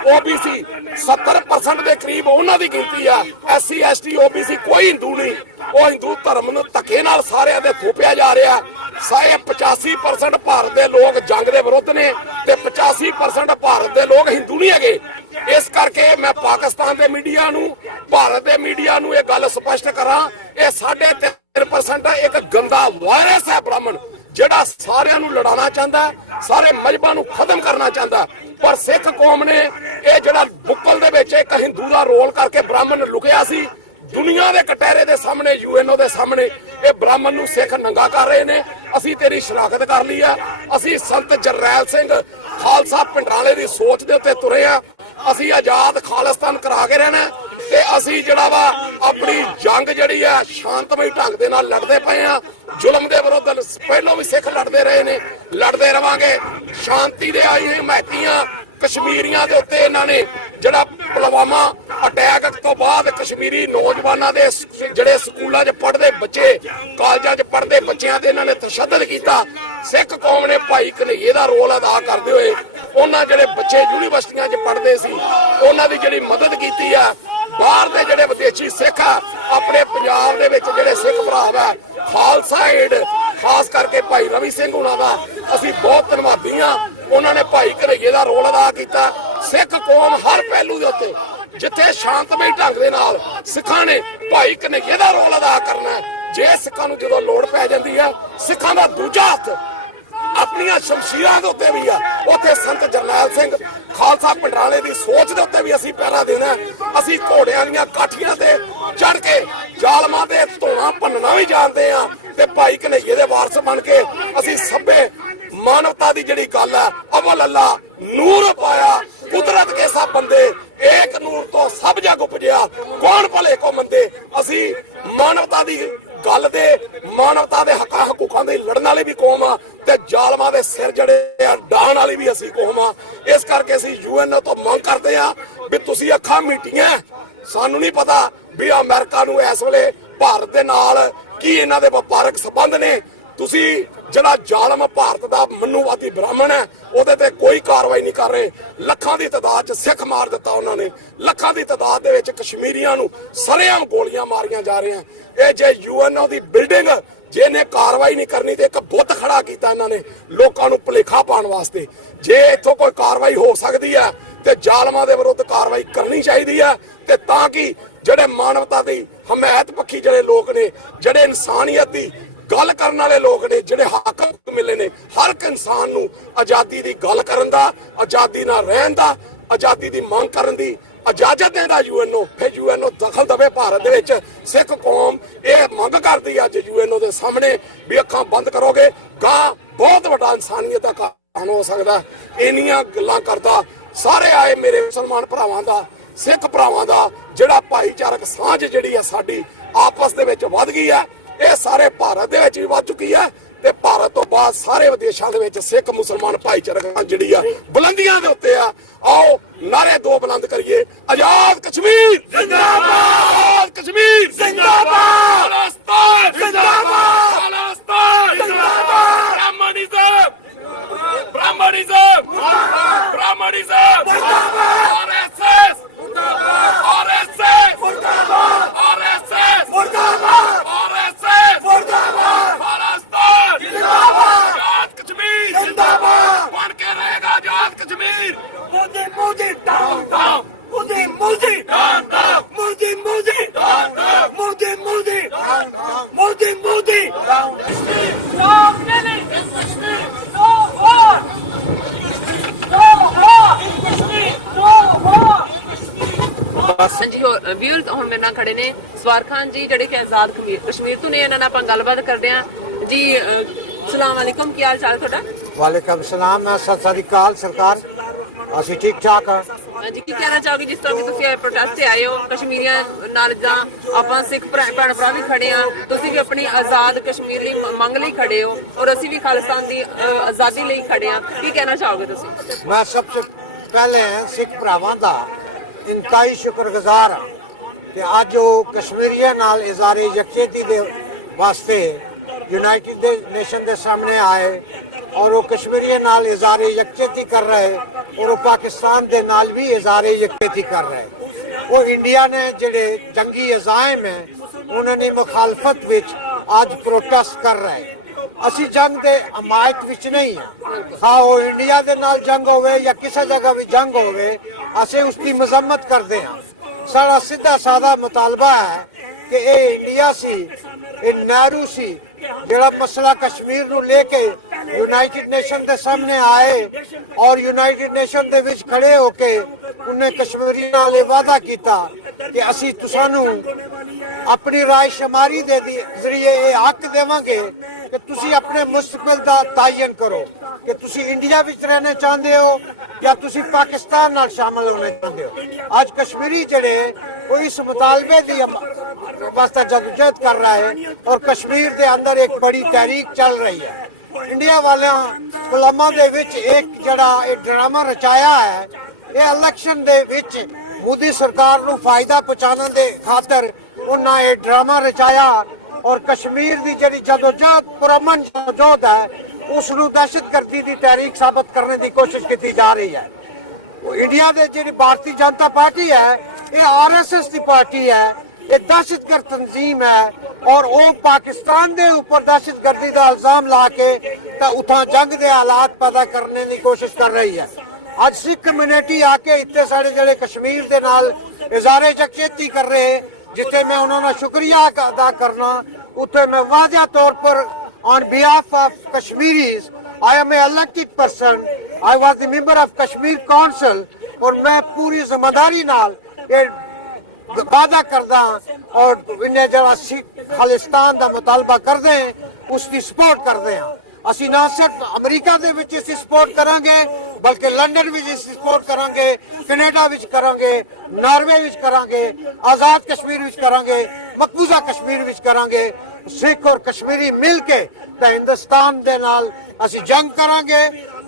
OBC 70% ਦੇ ਕਰੀਬ ਉਹਨਾਂ ਦੀ ਗਿਣਤੀ ਆ। SC ST OBC ਕੋਈ ਹਿੰਦੂ ਨਹੀਂ। ਉਹ ਹਿੰਦੂ ਧਰਮ ਨੂੰ ਧੱਕੇ ਨਾਲ ਸਾਰਿਆਂ ਦੇ ਥੋਪਿਆ ਜਾ ਰਿਹਾ। 85% ਭਾਰਤ ਦੇ ਲੋਕ ਜੰਗ ਦੇ ਵਿਰੁੱਧ ਨੇ ਤੇ 85% ਭਾਰਤ ਦੇ ਲੋਕ ਹਿੰਦੂ ਨਹੀਂ ਹੈਗੇ। ਇਸ ਕਰਕੇ ਮੈਂ ਪਾਕਿਸਤਾਨ ਦੇ ਮੀਡੀਆ ਨੂੰ, ਭਾਰਤ ਦੇ ਮੀਡੀਆ ਨੂੰ ਇਹ ਗੱਲ ਸਪਸ਼ਟ ਕਰਾਂ, ਇਹ 3.5% ਇੱਕ ਗੰਦਾ ਵਾਇਰਸ ਹੈ ਬ੍ਰਾਹਮਣ, ਜਿਹੜਾ ਸਾਰਿਆਂ ਨੂੰ ਲੜਾਉਣਾ ਚਾਹੁੰਦਾ, ਸਾਰੇ ਮਜ਼ਹਬਾਂ ਨੂੰ ਖਤਮ ਕਰਨਾ ਚਾਹੁੰਦਾ। ਪਰ ਸਿੱਖ ਕੌਮ ਨੇ ਇਹ ਜਿਹੜਾ ਬੁੱਕਲ ਦੇ ਵਿੱਚ ਇੱਕ ਹਿੰਦੂ ਦਾ ਰੋਲ ਕਰਕੇ ਬ੍ਰਾਹਮਣ ਲੁਕਿਆ ਸੀ, ਦੁਨੀਆ ਦੇ ਕਟਹਿਰੇ ਦੇ ਸਾਹਮਣੇ, UNO ਦੇ ਸਾਹਮਣੇ ਇਹ ਬ੍ਰਾਹਮਣ ਨੂੰ ਸਿੱਖ ਨੰਗਾ ਕਰ ਰਹੇ ਨੇ। ਅਸੀਂ ਤੇਰੀ ਸ਼ਨਾਖਤ ਕਰ ਲਈ ਆ। ਅਸੀਂ ਸੰਤ ਜਰਨੈਲ ਸਿੰਘ ਖਾਲਸਾ ਪਿੰਡਰਾਲੇ ਦੀ ਸੋਚ ਦੇ ਉੱਤੇ ਤੁਰੇ ਆ। ਅਸੀਂ ਆਜ਼ਾਦ ਖਾਲਿਸਤਾਨ ਕਰਾ ਕੇ ਰਹਿਣਾ ਤੇ ਅਸੀਂ ਜਿਹੜਾ ਵਾ ਆਪਣੀ ਜੰਗ ਜਿਹੜੀ ਆ ਸ਼ਾਂਤਮਈ ਢੰਗ ਦੇ ਨਾਲ ਲੜਦੇ ਪਏ ਆ। ਜ਼ੁਲਮ ਦੇ ਵਿਰੁੱਧ ਪਹਿਲਾਂ ਵੀ ਸਿੱਖ ਲੜਦੇ ਰਹੇ ਨੇ, ਲੜਦੇ ਰਵਾਂਗੇ। ਸ਼ਾਂਤੀ ਦੇ ਆਈ ਹਮਾਇਤੀਆਂ ਕਸ਼ਮੀਰੀਆਂ ਦੇ ਉੱਤੇ ਇਹਨਾਂ ਨੇ ਜਿਹੜਾ ਪੁਲਵਾਮਾ ਅਟੈਕ ਤੋਂ ਬਾਅਦ ਕਸ਼ਮੀਰੀ ਨੌਜਵਾਨਾਂ ਦੇ ਜਿਹੜੇ ਸਕੂਲਾਂ 'ਚ ਪੜ੍ਹਦੇ ਬੱਚੇ, ਕਾਲਜਾਂ 'ਚ ਪੜ੍ਹਦੇ ਬੱਚਿਆਂ ਤੇ ਇਹਨਾਂ ਨੇ ਤਸ਼ੱਦਦ ਕੀਤਾ। ਸਿੱਖ ਕੌਮ ਨੇ ਭਾਈ ਕਨਈਏ ਦਾ ਰੋਲ ਅਦਾ ਕਰਦੇ ਹੋਏ ਉਹਨਾਂ ਜਿਹੜੇ ਬੱਚੇ ਯੂਨੀਵਰਸਿਟੀਆਂ 'ਚ ਪੜ੍ਹਦੇ ਸੀ ਉਹਨਾਂ ਦੀ ਜਿਹੜੀ ਮਦਦ ਕੀਤੀ ਆ। ਬਾਹਰ ਦੇ ਜਿਹੜੇ ਵਿਦੇਸ਼ੀ ਸਿੱਖ ਆ, ਆਪਣੇ ਪੰਜਾਬ ਦੇ ਵਿੱਚ ਜਿਹੜੇ ਸਿੱਖ ਭਰਾ ਵਾ, ਖਾਲਸਾ ਏਡ ਖਾਸ ਕਰਕੇ ਭਾਈ ਰਵੀ ਸਿੰਘ ਹੁਣਾਂ ਦਾ ਅਸੀਂ ਬਹੁਤ ਧੰਨਵਾਦੀ ਆ। ਉਹਨਾਂ ਨੇ ਭਾਈ ਕਨਈਏ ਦਾ ਰੋਲ ਅਦਾ ਕੀਤਾ। ਸਿੱਖ ਕੌਮ ਹਰ ਪਹਿਲੂ ਦੇ ਉੱਤੇ ਜਿੱਥੇ ਸ਼ਾਂਤਮਈ ਢੰਗ ਦੇ ਨਾਲ ਸਿੱਖਾਂ ਨੇ ਭਾਈ ਕਨਈਏ ਦਾ ਰੋਲ ਅਦਾ ਕਰਨਾ। ਜੇ ਸਿੱਖਾਂ ਨੂੰ ਜਦੋਂ ਲੋੜ ਪੈ ਜਾਂਦੀ ਆ, ਸਿੱਖਾਂ ਦਾ ਦੂਜਾ ਹੱਥ ਆਪਣੀਆਂ ਸ਼ਮਸ਼ੀਰਾਂ ਦੇ ਉੱਤੇ ਵੀ ਆ। ਉੱਥੇ ਸੰਤ ਜਰਨੈਲ ਸਿੰਘ ਖਾਲਸਾ ਪਿੰਡਰਾਲੇ ਦੀ ਸੋਚ ਦੇ ਉੱਤੇ ਵੀ ਅਸੀਂ ਪਹਿਰਾ ਦੇਣਾ। ਅਸੀਂ ਘੋੜਿਆਂ ਦੀਆਂ ਕਾਠੀਆਂ ਤੇ ਚੜ ਕੇ ਜ਼ਾਲਮਾਂ ਦੇ ਧੋਣਾ ਭੰਨਣਾ ਵੀ ਜਾਣਦੇ ਆ ਤੇ ਭਾਈ ਕਨਈਏ ਦੇ ਵਾਰਸ ਬਣ ਕੇ ਅਸੀਂ ਸਭੇ ਮਾਨਵਤਾ ਦੀ ਜਿਹੜੀ ਗੱਲ ਹੈ, ਅਵਲ ਅੱਲਾ ਨੂਰ ਪਾਇਆ ਕੁਦਰਤ ਕੇ ਸਭ ਬੰਦੇ, ਏਕ ਨੂਰ ਤੋਂ ਸਭ ਜਗ ਉਪਜਿਆ, ਕੌਣ ਭਲੇ ਕੋ ਮੰਦੇ। ਅਸੀਂ ਮਾਨਵਤਾ ਦੀ ਗੱਲ ਦੇ, ਮਾਨਵਤਾ ਦੇ ਹੱਕਾਂ ਹਕੂਕਾਂ ਦੇ ਲੜਨ ਵਾਲੇ ਵੀ ਕੌਮ ਆ ਤੇ ਜ਼ਾਲਮਾਂ ਦੇ ਸਿਰ ਜਿਹੜੇ ਆ ਡਾਹਣ ਵਾਲੀ ਵੀ ਅਸੀਂ ਕੌਮ ਆ। ਇਸ ਕਰਕੇ ਅਸੀਂ UNO ਤੋਂ ਮੰਗ ਕਰਦੇ ਆ ਵੀ ਤੁਸੀਂ ਅੱਖਾਂ ਮੀਟੀਆਂ। ਸਾਨੂੰ ਨਹੀਂ ਪਤਾ ਵੀ ਅਮਰੀਕਾ ਨੂੰ ਇਸ ਵੇਲੇ ਭਾਰਤ ਦੇ ਨਾਲ ਕੀ ਇਹਨਾਂ ਦੇ ਵਪਾਰਕ ਸਬੰਧ ਨੇ। ਤੁਸੀਂ ਜਿਹੜਾ ਜ਼ਾਲਮ ਭਾਰਤ ਦਾ ਮਨੂਵਾਦੀ ਬ੍ਰਾਹਮਣ ਹੈ ਉਹਦੇ ਤੇ ਕੋਈ ਕਾਰਵਾਈ ਨਹੀਂ ਕਰ ਰਹੇ। ਲੱਖਾਂ ਦੀ ਤਾਦਾਦ 'ਚ ਸਿੱਖ ਮਾਰ ਦਿੱਤਾ ਉਹਨਾਂ ਨੇ, ਲੱਖਾਂ ਦੀ ਤਾਦਾਦ ਦੇ ਵਿੱਚ ਕਸ਼ਮੀਰੀਆਂ ਨੂੰ ਸਰੇਆਮ ਗੋਲੀਆਂ ਮਾਰੀਆਂ ਜਾ ਰਹੀਆਂ। ਇਹ ਜੇ UNO ਦੀ ਬਿਲਡਿੰਗ ਜੇ ਇਹਨੇ ਕਾਰਵਾਈ ਨਹੀਂ ਕਰਨੀ ਤੇ ਇੱਕ ਬੁੱਤ ਖੜਾ ਕੀਤਾ ਇਹਨਾਂ ਨੇ ਲੋਕਾਂ ਨੂੰ ਭੁਲੇਖਾ ਪਾਉਣ ਵਾਸਤੇ। ਜੇ ਇੱਥੋਂ ਕੋਈ ਕਾਰਵਾਈ ਹੋ ਸਕਦੀ ਹੈ ਤੇ ਜ਼ਾਲਮਾਂ ਦੇ ਵਿਰੁੱਧ ਕਾਰਵਾਈ ਕਰਨੀ ਚਾਹੀਦੀ ਹੈ ਤੇ ਤਾਂ ਕਿ ਜਿਹੜੇ ਮਾਨਵਤਾ ਦੀ ਹਮਾਇਤ ਪੱਖੀ ਜਿਹੜੇ ਲੋਕ ਨੇ, ਜਿਹੜੇ ਇਨਸਾਨੀਅਤ ਦੀ ਗੱਲ ਕਰਨ ਵਾਲੇ ਲੋਕ ਨੇ, ਜਿਹੜੇ ਹੱਕ ਮਿਲੇ ਨੇ, ਹਰ ਇੱਕ ਇਨਸਾਨ ਨੂੰ ਆਜ਼ਾਦੀ ਦੀ ਗੱਲ ਕਰਨ ਦਾ, ਆਜ਼ਾਦੀ ਨਾਲ ਰਹਿਣ ਦਾ, ਆਜ਼ਾਦੀ ਦੀ ਮੰਗ ਕਰਨ ਦੀ ਇਜਾਜ਼ਤ ਦੇਦਾ ਯੂਐਨਓ। ਫਿਰ ਯੂਐਨਓ ਦਖਲ ਦੇਵੇ ਭਾਰਤ ਦੇ ਵਿੱਚ। ਸਿੱਖ ਕੌਮ ਇਹ ਮੰਗ ਕਰਦੀ ਹੈ ਅੱਜ ਯੂਐਨਓ ਦੇ ਸਾਹਮਣੇ ਵੀ ਅੱਖਾਂ ਬੰਦ ਕਰੋਗੇ ਗਾਂ ਬਹੁਤ ਵੱਡਾ ਇਨਸਾਨੀਅਤ ਦਾ ਕਾਰਨ ਹੋ ਸਕਦਾ। ਇੰਨੀਆਂ ਗੱਲਾਂ ਕਰਦਾ ਸਾਰੇ ਆਏ ਮੇਰੇ ਮੁਸਲਮਾਨ ਭਰਾਵਾਂ ਦਾ, ਸਿੱਖ ਭਰਾਵਾਂ ਦਾ ਜਿਹੜਾ ਭਾਈਚਾਰਕ ਸਾਂਝ ਜਿਹੜੀ ਹੈ ਸਾਡੀ ਆਪਸ ਦੇ ਵਿੱਚ ਵੱਧ ਗਈ ਹੈ, ਇਹ ਸਾਰੇ ਭਾਰਤ ਦੇ ਵਿੱਚ ਵੀ ਵੱਧ ਚੁੱਕੀ ਹੈ ਤੇ ਭਾਰਤ ਤੋਂ ਬਾਅਦ ਸਾਰੇ ਵਿਦੇਸ਼ਾਂ ਦੇ ਵਿੱਚ ਸਿੱਖ ਮੁਸਲਮਾਨ ਭਾਈਚਾਰਕ ਜਿਹੜੀ ਆ ਬੁਲੰਦੀਆਂ ਦੇ ਉੱਤੇ ਆ। ਆਓ ਨਾਰੇ ਦੋ ਬੁਲੰਦ ਕਰੀਏ, ਆਜ਼ਾਦ ਕਸ਼ਮੀਰ ਜ਼ਿੰਦਾਬਾਦ, ਕਸ਼ਮੀਰ ਜ਼ਿੰਦਾਬਾਦ, ਖਾਲਿਸਤਾਨ ਜ਼ਿੰਦਾਬਾਦ, ਖਾਲਿਸਤਾਨ ਜ਼ਿੰਦਾਬਾਦ, ਬ੍ਰਾਹਮਣਿਜ਼ਮ, ਬ੍ਰਾਹਮਣਿਜ਼ਮ, ਬ੍ਰਾਹਮਣਿਜ਼ਮ ਮੁਰਦਾਬਾਦ, ਆਰਐਸਐਸ ਮੁਰਦਾਬਾਦ, ਆਰਐਸਐਸ ਮੁਰਦਾਬਾਦ, ਆਰਐਸਐਸ ਮੁਰਦਾਬਾਦ, ਆਰਐਸਐਸ ਮੁਰਦਾਬਾਦ, ਖਾਲਿਸਤਾਨ ਜ਼ਿੰਦਾਬਾਦ, ਆਜ਼ਾਦ ਕਸ਼ਮੀਰ ਜ਼ਿੰਦਾਬਾਦ, ਬਣ ਕੇ ਰਹੇਗਾ ਆਜ਼ਾਦ Kashmir. Modi Modi down down, Modi Modi down down, Modi Modi down down, Modi Modi down down, Modi Modi down. Stop killing in Kashmir! No war! No war in Kashmir! No war! ਹਾਂਜੀ ਵੀਰ ਹੁਣ ਮੇਰੇ ਨਾਲ ਖੜੇ ਨੇ ਸਵਾਰ ਖਾਨ ਜੀ ਜਿਹੜੇ ਕਿ ਆਜ਼ਾਦ ਕਸ਼ਮੀਰ ਤੋਂ ਨੇ। ਇਹਨਾਂ ਨਾਲ ਆਪਾਂ ਗੱਲਬਾਤ ਕਰਦੇ ਹਾਂ ਜੀ। ਸਲਾਮ ਅਲੈਕੁਮ, ਕੀ ਹਾਲ ਚਾਲ ਤੁਹਾਡਾ? ਵਾਲੇਕਮ ਸਲਾਮ, ਸਤਿ ਸ੍ਰੀ ਅਕਾਲ ਸਰਕਾਰ, ਅਸੀਂ ਠੀਕ ਠਾਕ ਹਾਂ। ਹਾਂਜੀ, ਕੀ ਕਹਿਣਾ ਚਾਹੋਗੇ ਜਿਸ ਤਰ੍ਹਾਂ ਕਿ ਤੁਸੀਂ ਇਹ ਪ੍ਰੋਟੈਸਟ ਤੇ ਆਏ ਹੋ ਕਸ਼ਮੀਰੀਆਂ ਨਾਲ, ਜਾਂ ਆਪਾਂ ਸਿੱਖ ਭੈਣ ਭਰਾ ਵੀ ਖੜੇ ਆ, ਤੁਸੀਂ ਵੀ ਆਪਣੀ ਆਜ਼ਾਦ ਕਸ਼ਮੀਰ ਲਈ ਮੰਗ ਲਈ ਖੜੇ ਹੋ ਔਰ ਅਸੀਂ ਵੀ ਖਾਲਿਸਤਾਨ ਦੀ ਆਜ਼ਾਦੀ ਲਈ ਖੜੇ ਆ, ਕੀ ਕਹਿਣਾ ਚਾਹੋਗੇ ਤੁਸੀਂ? ਮੈਂ ਸਭ ਤੋਂ ਪਹਿਲੇ ਸਿੱਖ ਭਰਾਵਾਂ ਦਾ ਇੰਤਹਾਈ ਸ਼ੁਕਰਗੁਜ਼ਾਰ ਹਾਂ ਕਿ ਅੱਜ ਉਹ ਕਸ਼ਮੀਰੀਆਂ ਨਾਲ ਇਜ਼ਹਾਰੇ ਯਕਜਹਿਤੀ ਦੇ ਵਾਸਤੇ ਯੂਨਾਈਟਿਡ ਨੇਸ਼ਨ ਦੇ ਸਾਹਮਣੇ ਆਏ और वो कश्मीरी नाल इज़हारे यकजहती कर रहे और वो पाकिस्तान के नाल भी इज़हारे यकजहती कर रहे। वो इंडिया ने जेडे जंगी अज़ाइम है उन्होंने मुखालफत विच आज प्रोटेस्ट कर रहे। असी जंग के हमायत विच नहीं है, हाँ वो इंडिया के नाल जंग होवे या किसी जगह भी जंग होवे असी उसकी मजम्मत करते हैं। साड़ा सीधा साधा मुतालबा है कि ये इंडिया सी, ये नेहरू सी ਜਿਹੜਾ ਮਸਲਾ ਕਸ਼ਮੀਰ ਨੂੰ ਲੈ ਕੇ ਯੂਨਾਈਟਿਡ ਨੇਸ਼ਨ ਦੇ ਸਾਹਮਣੇ ਆਏ ਔਰ ਯੂਨਾਈਟਿਡ ਨੇਸ਼ਨ ਦੇ ਵਿੱਚ ਖੜੇ ਹੋ ਕੇ ਉਹਨੇ ਕਸ਼ਮੀਰੀ ਨਾਲ ਇਹ ਵਾਅਦਾ ਕੀਤਾ ਕਿ ਅਸੀਂ ਤੁਹਾਨੂੰ ਆਪਣੀ ਰਾਏ ਸ਼ਮਾਰੀ ਦੇ ਜ਼ਰੀਏ ਇਹ ਹੱਕ ਦੇਵਾਂਗੇ ਕਿ ਤੁਸੀਂ ਆਪਣੇ ਮੁਸਤਕਬਲ ਦਾ ਤਾਇਨ ਕਰੋ ਕਿ ਤੁਸੀਂ ਇੰਡੀਆ ਵਿੱਚ ਰਹਿਣਾ ਚਾਹੁੰਦੇ ਹੋ ਜਾਂ ਤੁਸੀਂ ਪਾਕਿਸਤਾਨ ਨਾਲ ਸ਼ਾਮਲ ਹੋਣਾ ਚਾਹੁੰਦੇ ਹੋ। ਅੱਜ ਕਸ਼ਮੀਰੀ ਜਿਹੜੇ ਉਹ ਇਸ ਮੁਤਾਲਬੇ ਦੀ वास्ता जदोजहद कर रहा है और कश्मीर के अंदर एक बड़ी तहरीक चल रही है। इंडिया वाले गुलामां दे विच एक जड़ा ड्रामा रचाया है, ये इलेक्शन दे विच मोदी सरकार नूं फायदा पहुंचाने दे खातर उन्हां ये ड्रामा रचाया और कश्मीर दी जड़ी जदोजहद पुरअमन जदोजहद है उस नूं दहशतगर्दी दी तहरीक साबित करने की कोशिश की जा रही है। इंडिया दे जिहड़ी भारतीय जनता पार्टी है ये आरएसएस की पार्टी है, ये दहशतगर्द तंजीम है और वो पाकिस्तान के ऊपर दहशतगर्दी का इल्जाम ला के उठा जंग के हालात पैदा करने की कोशिश कर रही है। आज सिख कम्यूनिटी आके इतने सारे जड़े कश्मीर के नाल इज़हारे यकजहती कर रहे हैं, जिथे मैं उन्होंने शुक्रिया अदा करना, उथे मैं वाज़ेह तौर पर on behalf of Kashmiris I am a elected person, I was the member of Kashmir council और मैं पूरी जिम्मेदारी नाल वादा करदा और इन्हें जरा सिख खालिस्तान का मुतालबा करते हैं उसकी सपोर्ट करते हैं। ਅਸੀਂ ਨਾ ਸਿਰਫ ਅਮਰੀਕਾ ਦੇ ਵਿੱਚ ਇਸ ਸਪੋਰਟ ਕਰਾਂਗੇ ਬਲਕਿ ਲੰਡਨ ਵਿੱਚ ਇਸ ਸਪੋਰਟ ਕਰਾਂਗੇ, ਕੈਨੇਡਾ ਵਿੱਚ ਕਰਾਂਗੇ, ਨਾਰਵੇ ਵਿੱਚ ਕਰਾਂਗੇ, ਆਜ਼ਾਦ ਕਸ਼ਮੀਰ ਵਿੱਚ ਕਰਾਂਗੇ, ਮਕਬੂਜ਼ਾ ਕਸ਼ਮੀਰ ਵਿੱਚ ਕਰਾਂਗੇ। ਸਿੱਖ ਔਰ ਕਸ਼ਮੀਰੀ ਮਿਲ ਕੇ ਤਾਂ ਹਿੰਦੁਸਤਾਨ ਦੇ ਨਾਲ ਅਸੀਂ ਜੰਗ ਕਰਾਂਗੇ,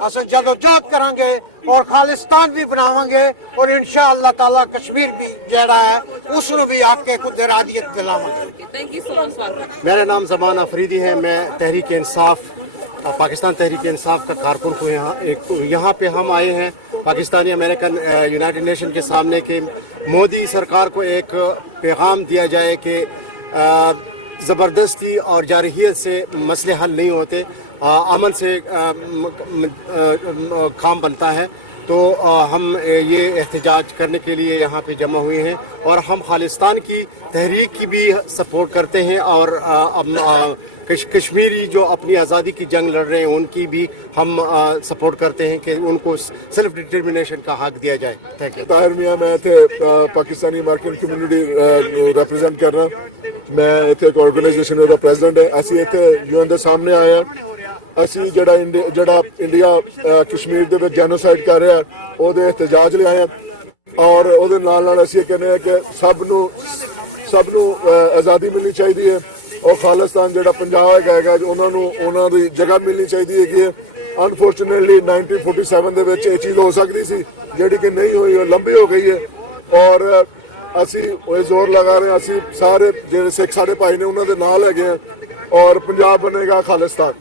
ਅਸੀਂ ਜਦੋਜਹਦ ਕਰਾਂਗੇ और खालिस्तान भी बनावांगे और इंशाअल्लाह ताला कश्मीर भी जड़ा है उसनु भी आके खुद राजियत दिलावांगे। Thank you so much. मेरा नाम ज़मान अफरीदी है, मैं तहरीक इंसाफ पाकिस्तान तहरीक इंसाफ का कारकुन हूँ। यहाँ पे हम आए हैं पाकिस्तानी अमेरिकन यूनाइटेड नेशन के सामने कि मोदी सरकार को एक पैगाम दिया जाए कि ज़बरदस्ती और जारहियत से मसले हल नहीं होते, अमन से काम बनता है। तो हम ये एहतजाज करने के लिए यहाँ पे जमा हुए हैं और हम खालिस्तान की तहरीक की भी सपोर्ट करते हैं और कश्मीरी जो अपनी आज़ादी की जंग लड़ रहे हैं उनकी भी हम सपोर्ट करते हैं कि उनको सेल्फ डिटर्मिनेशन का हक दिया जाए। Thank you. ਤਾਹਿਰ ਮੀਆਂ ਮੈਂ ਇੱਥੇ ਪਾਕਿਸਤਾਨੀ ਅਮਰੀਕਨ ਕਮਿਊਨਿਟੀ ਨੂੰ ਰਿਪਰੈਜ਼ੈਂਟ ਕਰ ਰਿਹਾ। ਮੈਂ ਇੱਥੇ ਇੱਕ ਆਰਗੇਨਾਈਜੇਸ਼ਨ ਦਾ ਪ੍ਰੈਜ਼ੀਡੈਂਟ ਹੈ। ਅਸੀਂ ਇੱਥੇ ਯੂਐਨ ਦੇ ਸਾਹਮਣੇ ਆਏ ਹਾਂ। ਅਸੀਂ ਜਿਹੜਾ ਇੰਡੀਆ ਕਸ਼ਮੀਰ ਦੇ ਵਿੱਚ ਜੈਨੋਸਾਈਡ ਕਰ ਰਿਹਾ ਉਹਦੇ ਇhtਜਾਜ ਲਿਆਏ ਹਾਂ ਔਰ ਉਹਦੇ ਨਾਲ ਅਸੀਂ ਇਹ ਕਹਿੰਦੇ ਹਾਂ ਕਿ ਸਭ ਨੂੰ ਆਜ਼ਾਦੀ ਮਿਲਣੀ ਚਾਹੀਦੀ ਹੈ ਔਰ ਖਾਲਿਸਤਾਨ ਜਿਹੜਾ ਪੰਜਾਬ ਹੈਗਾ ਉਹਨਾਂ ਦੀ ਜਗ੍ਹਾ ਮਿਲਣੀ ਚਾਹੀਦੀ ਹੈਗੀ ਹੈ। ਅਨਫੋਰਚੂਨੇਟਲੀ 1947 ਦੇ ਵਿੱਚ ਇਹ ਚੀਜ਼ ਹੋ ਸਕਦੀ ਸੀ ਜਿਹੜੀ ਕਿ ਨਹੀਂ ਹੋਈ, ਉਹ ਲੰਬੀ ਹੋ ਗਈ ਹੈ ਔਰ ਅਸੀਂ ਉਹ ਜ਼ੋਰ ਲਗਾ ਰਹੇ ਹਾਂ। ਅਸੀਂ ਸਾਰੇ ਜਿਹੜੇ ਸਿੱਖ ਸਾਡੇ ਭਾਈ ਨੇ ਉਹਨਾਂ ਦੇ ਨਾਲ ਹੈਗੇ ਆ ਔਰ ਪੰਜਾਬ ਬਣੇਗਾ ਖਾਲਿਸਤਾਨ।